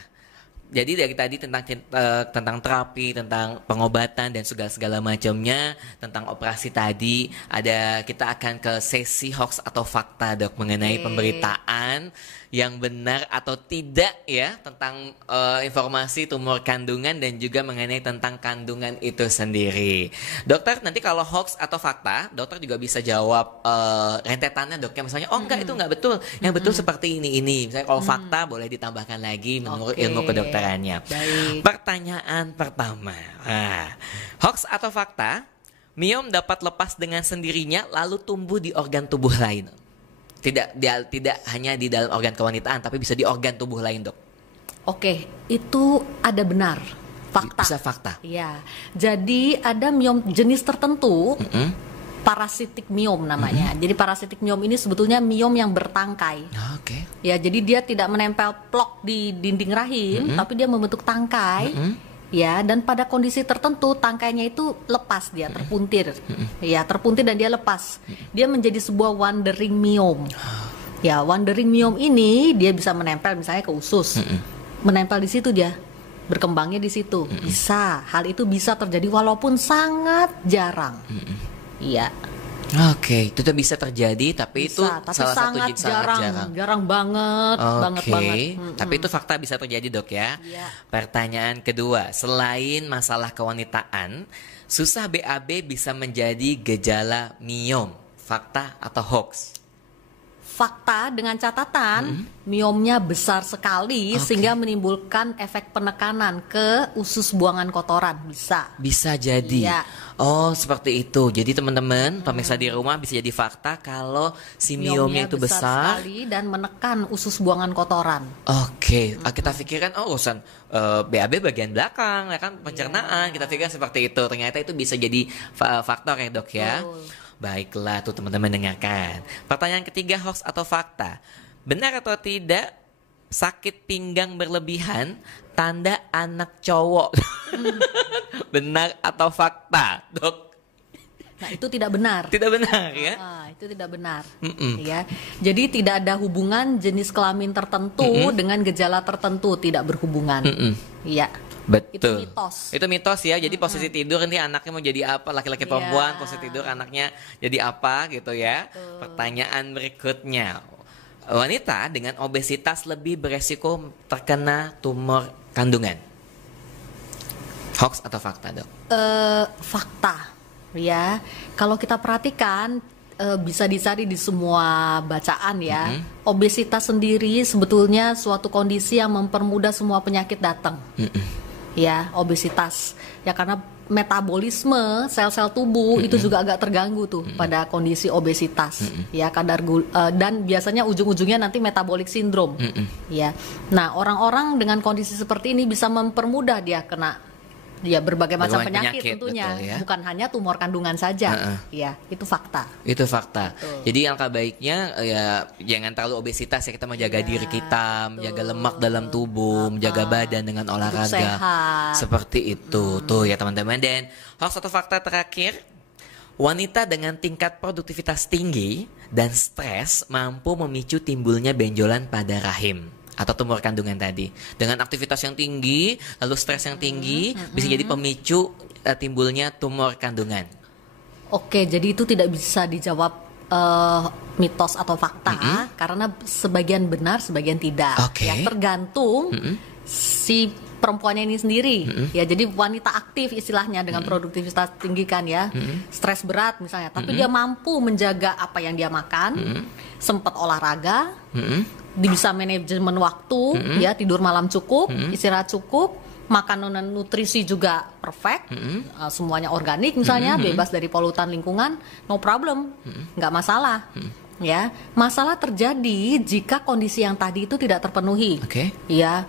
Jadi dari tadi tentang terapi, tentang pengobatan dan segala macamnya, tentang operasi tadi, kita akan ke sesi hoax atau fakta, Dok, mengenai pemberitaan yang benar atau tidak ya tentang informasi tumor kandungan dan juga mengenai tentang kandungan itu sendiri. Dokter, nanti kalau hoax atau fakta, dokter juga bisa jawab rentetannya, Dok. Ya, misalnya, enggak, itu enggak betul. Yang betul seperti ini. Misalnya kalau fakta boleh ditambahkan lagi menurut ilmu kedokteran. Baik. Pertanyaan pertama, hoax atau fakta, miom dapat lepas dengan sendirinya lalu tumbuh di organ tubuh lain. Tidak hanya di dalam organ kewanitaan, tapi bisa di organ tubuh lain, Dok. Oke, itu ada benar. Fakta. Bisa fakta. Ya, jadi ada miom jenis tertentu. Parasitik miom namanya. Jadi parasitik miom ini sebetulnya miom yang bertangkai. Oke. Ya, jadi dia tidak menempel plok di dinding rahim, tapi dia membentuk tangkai. Ya, dan pada kondisi tertentu tangkainya itu lepas, dia terpuntir. Ya, terpuntir dan dia lepas. Dia menjadi sebuah wandering miom. Ya, wandering miom ini dia bisa menempel misalnya ke usus. Menempel di situ dia. Berkembangnya di situ. Bisa. Hal itu bisa terjadi walaupun sangat jarang. Iya. Oke, itu tuh bisa terjadi, tapi bisa, itu tapi salah satu jarang banget, banget. Tapi itu fakta bisa terjadi, Dok ya. Iya. Pertanyaan kedua, selain masalah kewanitaan, susah BAB bisa menjadi gejala miom, fakta atau hoax? Fakta dengan catatan miomnya besar sekali sehingga menimbulkan efek penekanan ke usus buangan kotoran. Bisa jadi. Iya. Oh, seperti itu. Jadi teman-teman pemirsa di rumah bisa jadi fakta kalau si miomnya itu besar sekali dan menekan usus buangan kotoran. Oke. Kita pikirkan urusan BAB bagian belakang ya kan, pencernaan. Kita pikirkan seperti itu. Ternyata itu bisa jadi faktor ya, Dok ya. Baiklah tuh teman-teman dengarkan. Pertanyaan ketiga, hoax atau fakta. Benar atau tidak sakit pinggang berlebihan tanda anak cowok? Benar atau fakta, Dok? Nah, itu tidak benar. Tidak benar ya? Itu tidak benar. Ya. Jadi tidak ada hubungan jenis kelamin tertentu dengan gejala tertentu, tidak berhubungan. Iya. Betul. Itu mitos ya. Jadi posisi tidur nanti anaknya mau jadi apa, laki-laki perempuan, posisi tidur anaknya jadi apa gitu ya. Pertanyaan berikutnya. Wanita dengan obesitas lebih beresiko terkena tumor kandungan. Hoax atau fakta, Dok? Fakta. Ya. Kalau kita perhatikan bisa dicari di semua bacaan ya. Obesitas sendiri sebetulnya suatu kondisi yang mempermudah semua penyakit datang. Ya, obesitas ya, karena metabolisme sel-sel tubuh itu juga agak terganggu tuh pada kondisi obesitas. Ya, kadar dan biasanya ujung-ujungnya nanti metabolic syndrome. Ya. Nah, orang-orang dengan kondisi seperti ini bisa mempermudah dia kena berbagai macam penyakit tentunya, betul, ya? Bukan hanya tumor kandungan saja. Ya, itu fakta. Itu fakta. Betul. Jadi angka baiknya ya jangan terlalu obesitas ya, kita menjaga diri kita, menjaga lemak dalam tubuh, menjaga badan dengan olahraga. Seperti itu. Tuh ya teman-teman. Dan hoax atau fakta terakhir, wanita dengan tingkat produktivitas tinggi dan stres mampu memicu timbulnya benjolan pada rahim atau tumor kandungan tadi. Dengan aktivitas yang tinggi, lalu stres yang tinggi, bisa jadi pemicu timbulnya tumor kandungan. Oke, jadi itu tidak bisa dijawab mitos atau fakta karena sebagian benar, sebagian tidak. Ya, tergantung si perempuannya ini sendiri. Ya, jadi wanita aktif istilahnya dengan produktivitas tinggi kan ya. Stres berat misalnya, tapi dia mampu menjaga apa yang dia makan, sempat olahraga, bisa manajemen waktu, ya, tidur malam cukup, istirahat cukup, makanan nutrisi juga perfect, semuanya organik misalnya, bebas dari polutan lingkungan, no problem, nggak masalah. Ya, masalah terjadi jika kondisi yang tadi itu tidak terpenuhi. Ya,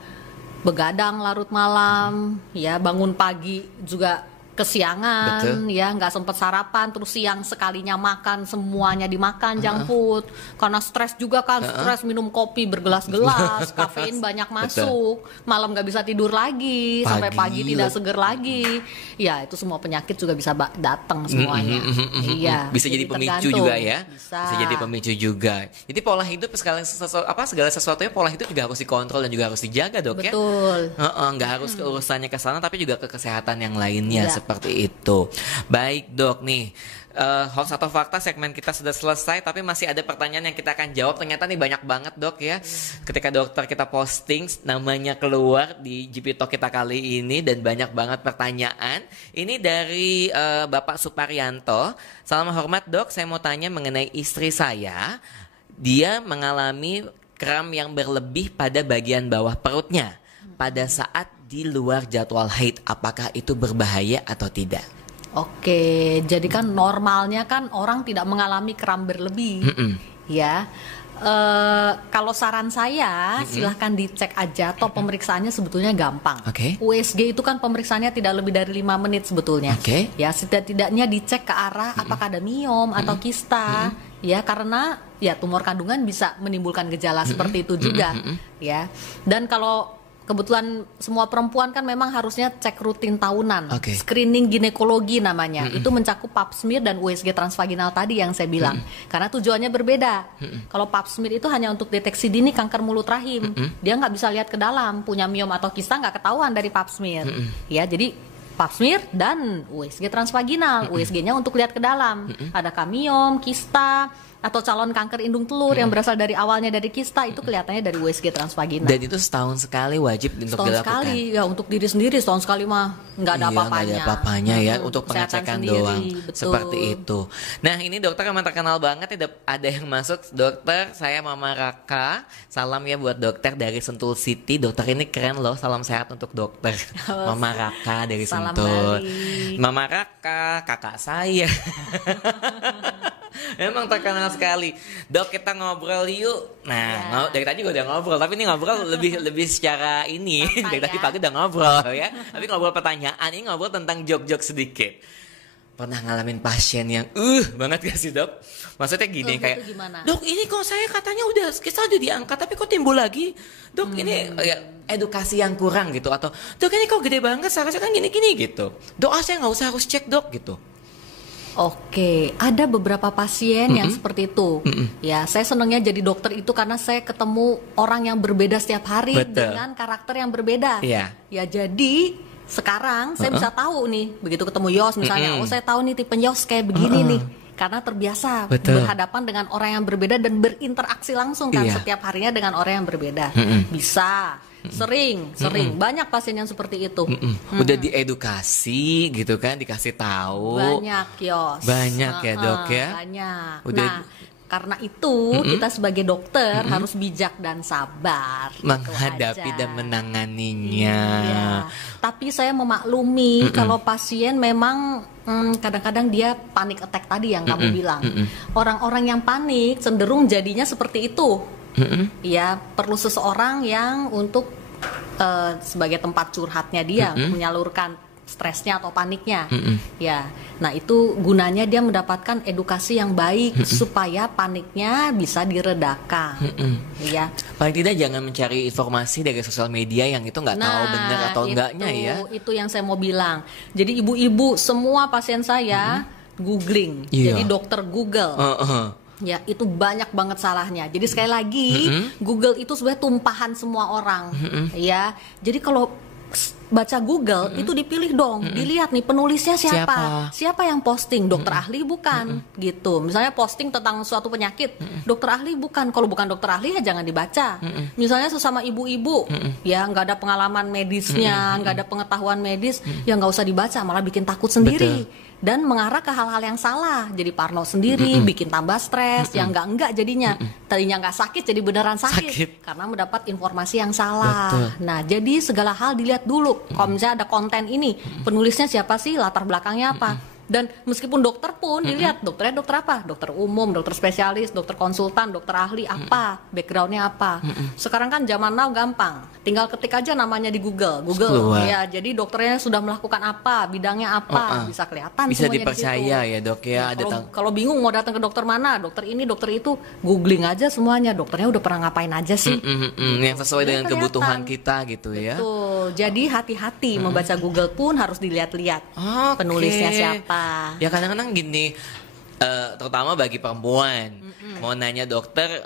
begadang larut malam, ya, bangun pagi juga kesiangan, ya nggak sempat sarapan, terus siang sekalinya makan semuanya dimakan junk food, karena stres juga kan, stres minum kopi bergelas-gelas, kafein banyak masuk, malam nggak bisa tidur lagi, sampai pagi tidak seger lagi, ya itu semua penyakit juga bisa datang semuanya. Iya. Bisa jadi pemicu juga ya. Bisa jadi pemicu juga. Jadi pola hidup segala sesuatunya pola hidup juga harus dikontrol dan juga harus dijaga, Dok. Betul. Ya. Nggak harus urusannya ke sana tapi juga ke kesehatan yang lainnya. Seperti itu. Baik, Dok, nih hoax atau fakta segmen kita sudah selesai, tapi masih ada pertanyaan yang kita akan jawab. Ternyata nih banyak banget, Dok, ya. Ketika dokter kita posting namanya keluar di GP Talk kita kali ini, dan banyak banget pertanyaan. Ini dari Bapak Suparyanto. Salam hormat, Dok, saya mau tanya mengenai istri saya. Dia mengalami kram yang berlebih pada bagian bawah perutnya pada saat di luar jadwal haid. Apakah itu berbahaya atau tidak? Oke, jadi kan normalnya kan orang tidak mengalami kram berlebih, ya. Kalau saran saya, silahkan dicek aja. Toh pemeriksaannya sebetulnya gampang. USG itu kan pemeriksaannya tidak lebih dari 5 menit sebetulnya. Ya, setidak-tidaknya dicek ke arah apakah ada miom atau kista. Ya, karena ya tumor kandungan bisa menimbulkan gejala seperti itu juga. Ya, dan kalau kebetulan semua perempuan kan memang harusnya cek rutin tahunan, screening ginekologi namanya. Itu mencakup pap smear dan USG transvaginal tadi yang saya bilang. Karena tujuannya berbeda. Kalau pap smear itu hanya untuk deteksi dini kanker mulut rahim. Dia nggak bisa lihat ke dalam, punya miom atau kista nggak ketahuan dari pap smear. Ya, jadi pap smear dan USG transvaginal. USG-nya untuk lihat ke dalam. Adakah miom, kista, atau calon kanker indung telur yang berasal dari awalnya dari kista, itu kelihatannya dari USG transvaginal. Dan itu setahun sekali wajib untuk dilakukan. Setahun sekali, ya untuk diri sendiri setahun sekali mah nggak ada apa-apanya. Nggak ada apa-apanya ya, untuk pengecekan doang. Betul. Seperti itu. Nah, ini dokter yang terkenal banget ya, ada yang masuk. Dokter, saya Mama Raka. Salam ya buat dokter dari Sentul City. Dokter ini keren loh, salam sehat untuk dokter. Mama Raka dari Sentul. Mama Raka, kakak saya. Memang terkenal sekali. Dok, kita ngobrol yuk. Nah, dari tadi gue udah ngobrol, tapi ini ngobrol lebih secara ini. Dari tadi pagi udah ngobrol ya. Tapi ngobrol pertanyaan, ini ngobrol tentang jok-jok sedikit. Pernah ngalamin pasien yang banget gak sih, Dok? Maksudnya gini, kayak Dok, ini kok saya katanya kita udah diangkat tapi kok timbul lagi. Dok, ini ya, edukasi yang kurang gitu. Atau Dok, ini kok gede banget, seharusnya kan gini-gini gitu. Dok, saya gak usah harus cek, Dok, gitu. Oke, ada beberapa pasien yang seperti itu. Ya, saya senangnya jadi dokter itu karena saya ketemu orang yang berbeda setiap hari. Betul. Dengan karakter yang berbeda. Ya, jadi sekarang saya bisa tahu nih, begitu ketemu Yos misalnya, saya tahu nih tipe Yos kayak begini nih. Karena terbiasa berhadapan dengan orang yang berbeda dan berinteraksi langsung kan setiap harinya dengan orang yang berbeda. Bisa. Sering banyak pasien yang seperti itu. Udah diedukasi gitu kan, dikasih tahu. Banyak ya, Dok ya. Banyak. Karena itu kita sebagai dokter harus bijak dan sabar menghadapi dan menanganinya. Tapi saya memaklumi kalau pasien memang kadang-kadang dia panic attack tadi yang kamu bilang. Orang-orang yang panik cenderung jadinya seperti itu. Ya, perlu seseorang yang untuk sebagai tempat curhatnya dia, menyalurkan stresnya atau paniknya. Ya, nah itu gunanya dia mendapatkan edukasi yang baik supaya paniknya bisa diredakan. Ya. Paling tidak jangan mencari informasi dari sosial media yang itu nggak tahu benar atau enggaknya ya. Itu yang saya mau bilang. Jadi ibu-ibu semua pasien saya googling, jadi dokter Google. Ya, itu banyak banget salahnya. Jadi sekali lagi, Google itu sebenarnya tumpahan semua orang. Ya, jadi kalau baca Google itu dipilih dong, dilihat nih penulisnya siapa yang posting, dokter ahli bukan, gitu. Misalnya posting tentang suatu penyakit, dokter ahli bukan. Kalau bukan dokter ahli ya jangan dibaca. Misalnya sesama ibu-ibu, ya nggak ada pengalaman medisnya, nggak ada pengetahuan medis, ya nggak usah dibaca, malah bikin takut sendiri. Dan mengarah ke hal-hal yang salah, jadi parno sendiri, bikin tambah stres, yang enggak jadinya. Tadinya nggak sakit jadi beneran sakit karena mendapat informasi yang salah. Nah, jadi segala hal dilihat dulu. Kalau misalnya ada konten ini, penulisnya siapa sih, latar belakangnya apa, Dan meskipun dokter pun dilihat, dokternya dokter apa? Dokter umum, dokter spesialis, dokter konsultan, dokter ahli apa? Backgroundnya apa? Sekarang kan zaman now gampang, tinggal ketik aja namanya di Google. Ya, jadi dokternya sudah melakukan apa, bidangnya apa, bisa kelihatan. Bisa dipercaya ya dok ya. Kalau bingung mau datang ke dokter mana, dokter ini, dokter itu, googling aja semuanya. Dokternya udah pernah ngapain aja sih? Yang sesuai dengan kebutuhan kita gitu ya. Betul. Jadi hati-hati membaca Google pun harus dilihat-lihat penulisnya siapa. Ya kadang-kadang gini, terutama bagi perempuan, mau nanya dokter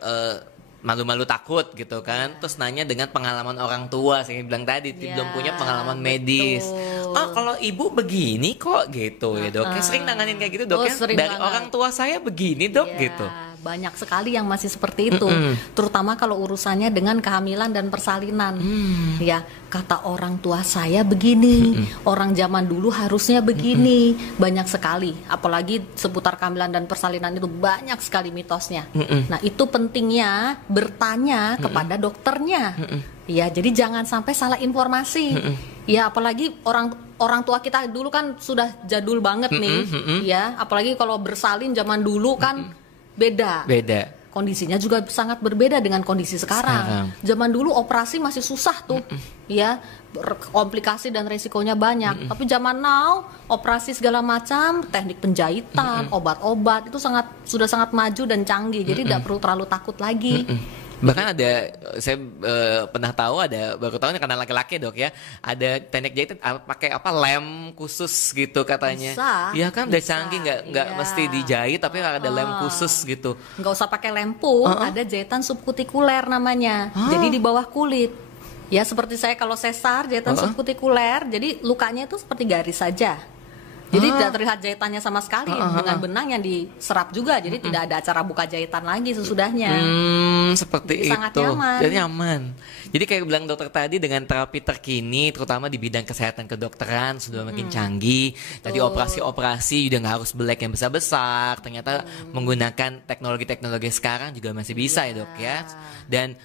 malu-malu takut gitu kan, terus nanya dengan pengalaman orang tua, saya bilang tadi belum punya pengalaman medis. Oh kalau ibu begini kok gitu ya dok, sering nanganin kayak gitu dok ya, dari orang tua saya begini dok gitu. Banyak sekali yang masih seperti itu, terutama kalau urusannya dengan kehamilan dan persalinan. Ya, kata orang tua saya begini, orang zaman dulu harusnya begini, banyak sekali. Apalagi seputar kehamilan dan persalinan itu banyak sekali mitosnya. Nah, itu pentingnya bertanya kepada dokternya. Ya, jadi jangan sampai salah informasi. Ya, apalagi orang tua kita dulu kan sudah jadul banget nih. Ya, apalagi kalau bersalin zaman dulu kan beda. Kondisinya juga sangat berbeda dengan kondisi sekarang. Zaman dulu operasi masih susah tuh, ya, komplikasi dan resikonya banyak. Tapi zaman now operasi segala macam, teknik penjahitan, obat-obat itu sudah sangat maju dan canggih. Jadi tidak perlu terlalu takut lagi. Bahkan ada, saya pernah tahu, baru tahu karena laki-laki dok ya, ada teknik jahit pakai lem khusus gitu katanya. Iya kan udah canggih, nggak mesti dijahit tapi ada lem khusus gitu. Nggak usah pakai lem pun, ada jahitan subkutikuler namanya. Jadi di bawah kulit. Ya seperti saya kalau sesar jahitan subkutikuler, jadi lukanya itu seperti garis saja. Jadi tidak terlihat jahitannya sama sekali, dengan benang yang diserap juga, jadi tidak ada acara buka jahitan lagi sesudahnya. Seperti jadi itu. Sangat nyaman. Jadi nyaman. Jadi kayak bilang dokter tadi, dengan terapi terkini, terutama di bidang kesehatan kedokteran sudah makin canggih. Tadi operasi-operasi udah nggak harus belek yang besar-besar. Ternyata menggunakan teknologi-teknologi sekarang juga masih bisa ya dok ya. Dan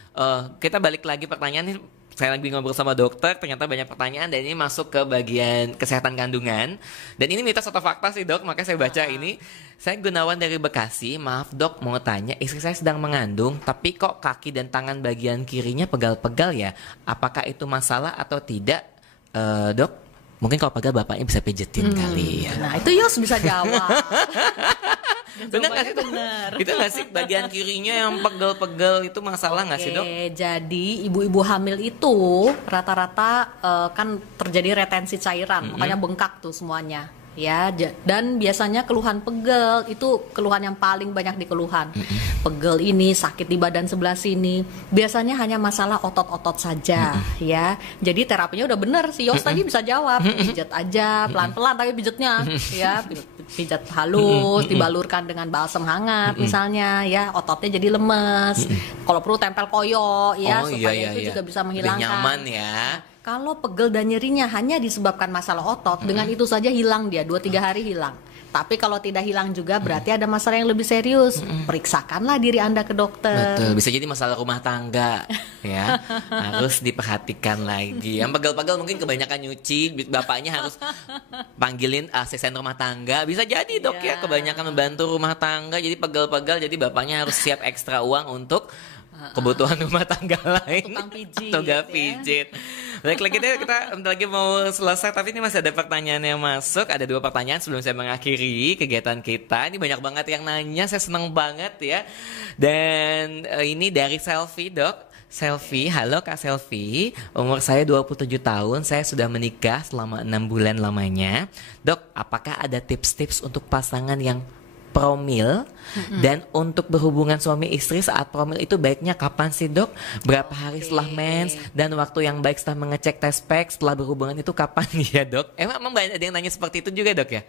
kita balik lagi pertanyaan ini. Saya lagi ngobrol sama dokter, ternyata banyak pertanyaan dan ini masuk ke bagian kesehatan kandungan. Dan ini mitos atau fakta sih dok, makanya saya baca ini. Saya Gunawan dari Bekasi, maaf dok mau tanya, istri saya sedang mengandung tapi kok kaki dan tangan bagian kirinya pegal-pegal ya? Apakah itu masalah atau tidak dok? Mungkin kalau pegal bapaknya bisa pijetin kali ya. Nah itu Yos bisa jawab. Benar nggak sih? Itu nggak sih bagian kirinya yang pegel-pegel itu masalah nggak sih dok? Jadi ibu-ibu hamil itu rata-rata kan terjadi retensi cairan, makanya bengkak tuh semuanya. Ya, dan biasanya keluhan pegel itu keluhan yang paling banyak dikeluhan. Pegel ini, sakit di badan sebelah sini, biasanya hanya masalah otot-otot saja, ya. Jadi terapinya udah bener sih, Yos tadi bisa jawab, pijat aja pelan-pelan tapi pijatnya, ya, pijat halus, dibalurkan dengan balsam hangat misalnya, ya, ototnya jadi lemes. Kalau perlu tempel koyo, ya, supaya itu juga bisa menghilangkan. Lebih nyaman ya. Kalau pegel dan nyerinya hanya disebabkan masalah otot, dengan itu saja hilang dia, 2-3 hari hilang. Tapi kalau tidak hilang juga berarti ada masalah yang lebih serius. Periksakanlah diri Anda ke dokter. Betul, bisa jadi masalah rumah tangga ya. Harus diperhatikan lagi. Yang pegel-pegel mungkin kebanyakan nyuci, bapaknya harus panggilin asisten rumah tangga. Bisa jadi dok ya, kebanyakan membantu rumah tangga jadi pegel-pegel, jadi bapaknya harus siap ekstra uang untuk kebutuhan rumah tangga lain. Tukang pijit. Baik lagi deh, kita bentar lagi mau selesai, tapi ini masih ada pertanyaan yang masuk. Ada 2 pertanyaan sebelum saya mengakhiri kegiatan kita. Ini banyak banget yang nanya, saya senang banget ya. Dan ini dari Selfie dok. Selfie, halo Kak Selfie, umur saya 27 tahun, saya sudah menikah selama 6 bulan lamanya. Dok, apakah ada tips-tips untuk pasangan yang promil, dan untuk berhubungan suami istri saat promil itu baiknya kapan sih dok? Berapa hari setelah mens, dan waktu yang baik setelah mengecek tes pack setelah berhubungan itu kapan ya dok? Emang banyak ada yang nanya seperti itu juga dok ya?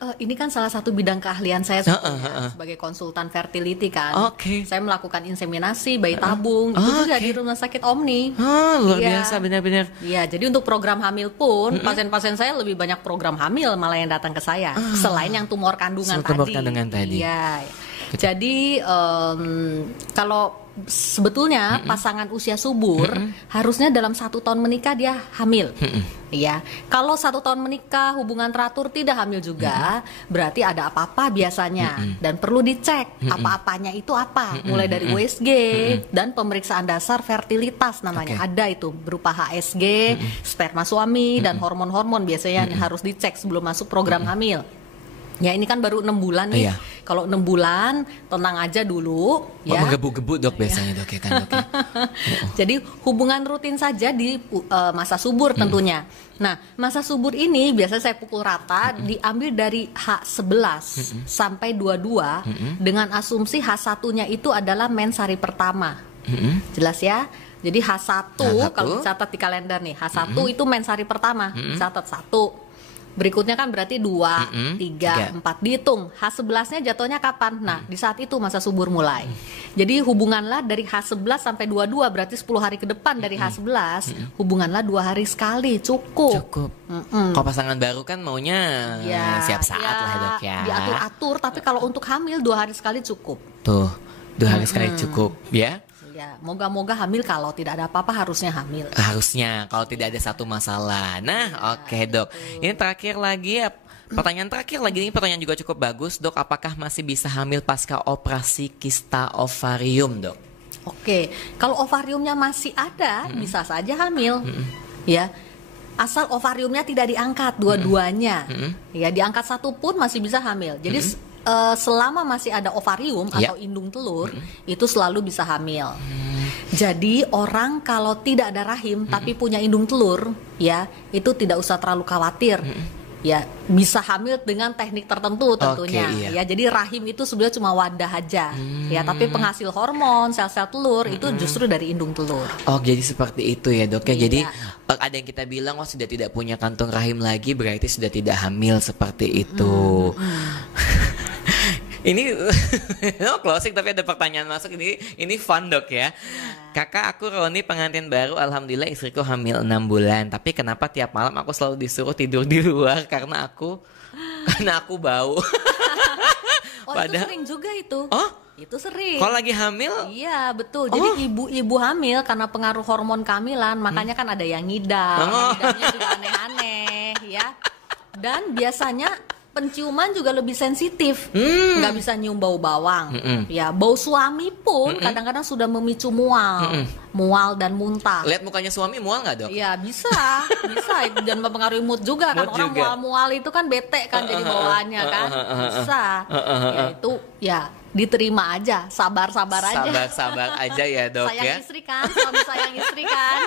Ini kan salah satu bidang keahlian saya sebagai konsultan fertility kan. Saya melakukan inseminasi, bayi tabung, itu juga di Rumah Sakit Omni. Luar biasa, benar-benar. Iya, jadi untuk program hamil pun, pasien-pasien saya lebih banyak program hamil malah yang datang ke saya, selain yang tumor kandungan tadi. Iya. Jadi kalau sebetulnya pasangan usia subur harusnya dalam 1 tahun menikah dia hamil, ya. Kalau 1 tahun menikah hubungan teratur tidak hamil juga, berarti ada apa-apa biasanya dan perlu dicek apa-apanya itu apa, mulai dari USG dan pemeriksaan dasar fertilitas namanya, ada itu berupa HSG, sperma suami dan hormon-hormon biasanya harus dicek sebelum masuk program hamil. Ya ini kan baru 6 bulan nih. Kalau 6 bulan tenang aja dulu. Ya. Menggebu-gebu dok biasanya dok ya kan dok. Jadi hubungan rutin saja di masa subur tentunya. Nah masa subur ini biasa saya pukul rata diambil dari H11 sampai 22 dengan asumsi H1-nya itu adalah mens hari pertama. Jelas ya? Jadi H1 kalau dicatat di kalender nih, H1 itu mens hari pertama. Catat 1. Berikutnya kan berarti 2, 3, 4 dihitung. H11-nya jatuhnya kapan? Nah, di saat itu masa subur mulai. Jadi hubunganlah dari H11 sampai 22 berarti 10 hari ke depan dari H11, hubunganlah 2 hari sekali cukup. Kalau pasangan baru kan maunya siap saat lah dok ya. Diatur-atur, tapi kalau untuk hamil 2 hari sekali cukup. Tuh, 2 hari sekali cukup ya. Ya, moga-moga hamil, kalau tidak ada apa-apa harusnya hamil. Harusnya kalau tidak ada satu masalah. Nah, oke dok. Ini terakhir lagi ya. Pertanyaan terakhir lagi, ini pertanyaan juga cukup bagus dok. Apakah masih bisa hamil pasca operasi kista ovarium dok? Oke, kalau ovariumnya masih ada, bisa saja hamil. Ya, asal ovariumnya tidak diangkat dua-duanya. Ya, diangkat 1 pun masih bisa hamil. Jadi selama masih ada ovarium atau indung telur, itu selalu bisa hamil. Jadi orang kalau tidak ada rahim tapi punya indung telur, ya itu tidak usah terlalu khawatir. Ya bisa hamil dengan teknik tertentu tentunya. Ya jadi rahim itu sebenarnya cuma wadah aja. Ya tapi penghasil hormon sel-sel telur itu justru dari indung telur. Oh jadi seperti itu ya dok ya. Jadi ada yang kita bilang sudah tidak punya kantung rahim lagi berarti sudah tidak hamil seperti itu. Ini closing tapi ada pertanyaan masuk, ini fun dok ya. Kakak aku Roni pengantin baru, alhamdulillah istriku hamil 6 bulan. Tapi kenapa tiap malam aku selalu disuruh tidur di luar karena aku bau. Itu sering juga itu. Oh? Itu sering. Kalau lagi hamil? Iya betul. Jadi ibu-ibu hamil karena pengaruh hormon kehamilan, makanya kan ada yang ngidam, ngidamnya juga aneh-aneh ya. Dan biasanya penciuman juga lebih sensitif, nggak bisa nyium bau bawang. Ya bau suami pun kadang-kadang sudah memicu mual dan muntah. Lihat mukanya suami mual nggak dok? Ya bisa dan mempengaruhi mood juga kan. Orang mual-mual itu kan bete kan jadi bawaannya kan. Bisa. Ya itu ya diterima aja, sabar-sabar aja. Sabar aja ya dok sayang ya. Istri kan, suami sayang istri kan.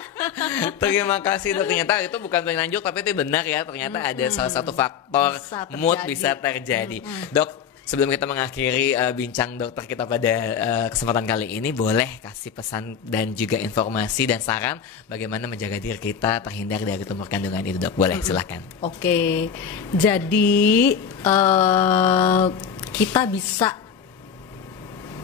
Terima kasih dok. Ternyata itu bukan penanjuk tapi itu benar ya. Ternyata ada salah satu faktor mood bisa terjadi. Dok, sebelum kita mengakhiri bincang dokter kita pada kesempatan kali ini, boleh kasih pesan dan juga informasi dan saran bagaimana menjaga diri kita terhindar dari tumor kandungan itu dok? Boleh, silahkan. Oke, jadi kita bisa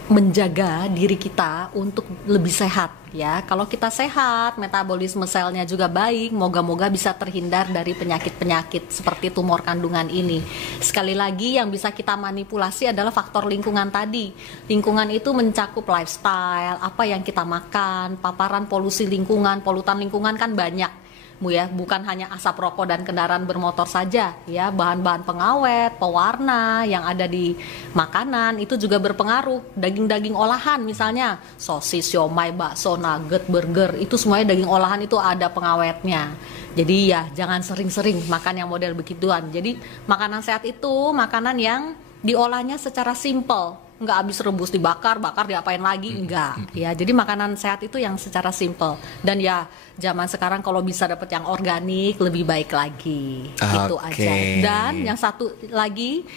menjaga diri kita untuk lebih sehat ya. Kalau kita sehat, metabolisme selnya juga baik, moga-moga bisa terhindar dari penyakit-penyakit seperti tumor kandungan ini. Sekali lagi yang bisa kita manipulasi adalah faktor lingkungan tadi. Lingkungan itu mencakup lifestyle, apa yang kita makan, paparan polusi lingkungan, polutan lingkungan kan banyak. Ya, bukan hanya asap rokok dan kendaraan bermotor saja ya, bahan-bahan pengawet, pewarna yang ada di makanan itu juga berpengaruh. Daging-daging olahan misalnya sosis, siomay, bakso, nugget, burger, itu semuanya daging olahan itu ada pengawetnya. Jadi ya jangan sering-sering makan yang model begituan. Jadi makanan sehat itu makanan yang diolahnya secara simple, nggak habis rebus bakar diapain lagi, enggak ya. Jadi makanan sehat itu yang secara simple, dan ya zaman sekarang kalau bisa dapat yang organik lebih baik lagi. Itu aja. Dan yang satu lagi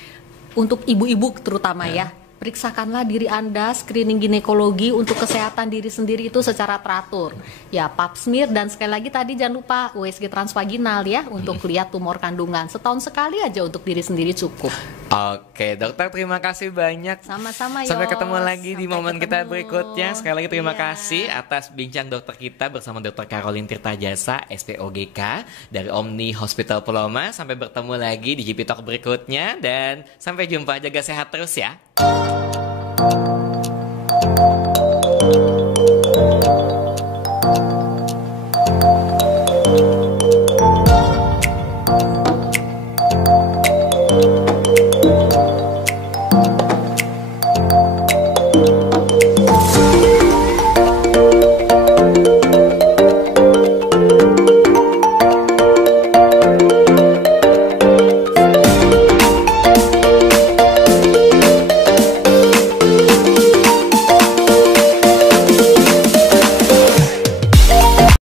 untuk ibu-ibu terutama ya, periksakanlah diri Anda, screening ginekologi untuk kesehatan diri sendiri itu secara teratur. Ya, pap smear dan sekali lagi tadi jangan lupa USG transvaginal ya untuk lihat tumor kandungan. Setahun sekali aja untuk diri sendiri cukup. Oke, dokter terima kasih banyak. Sama-sama Sampai ketemu lagi di momen kita berikutnya. Sekali lagi terima kasih atas bincang dokter kita bersama Dr. Caroline Tirtajasa, SPOGK dari Omni Hospital Peloma. Sampai bertemu lagi di GP Talk berikutnya dan sampai jumpa, jaga sehat terus ya. Bye.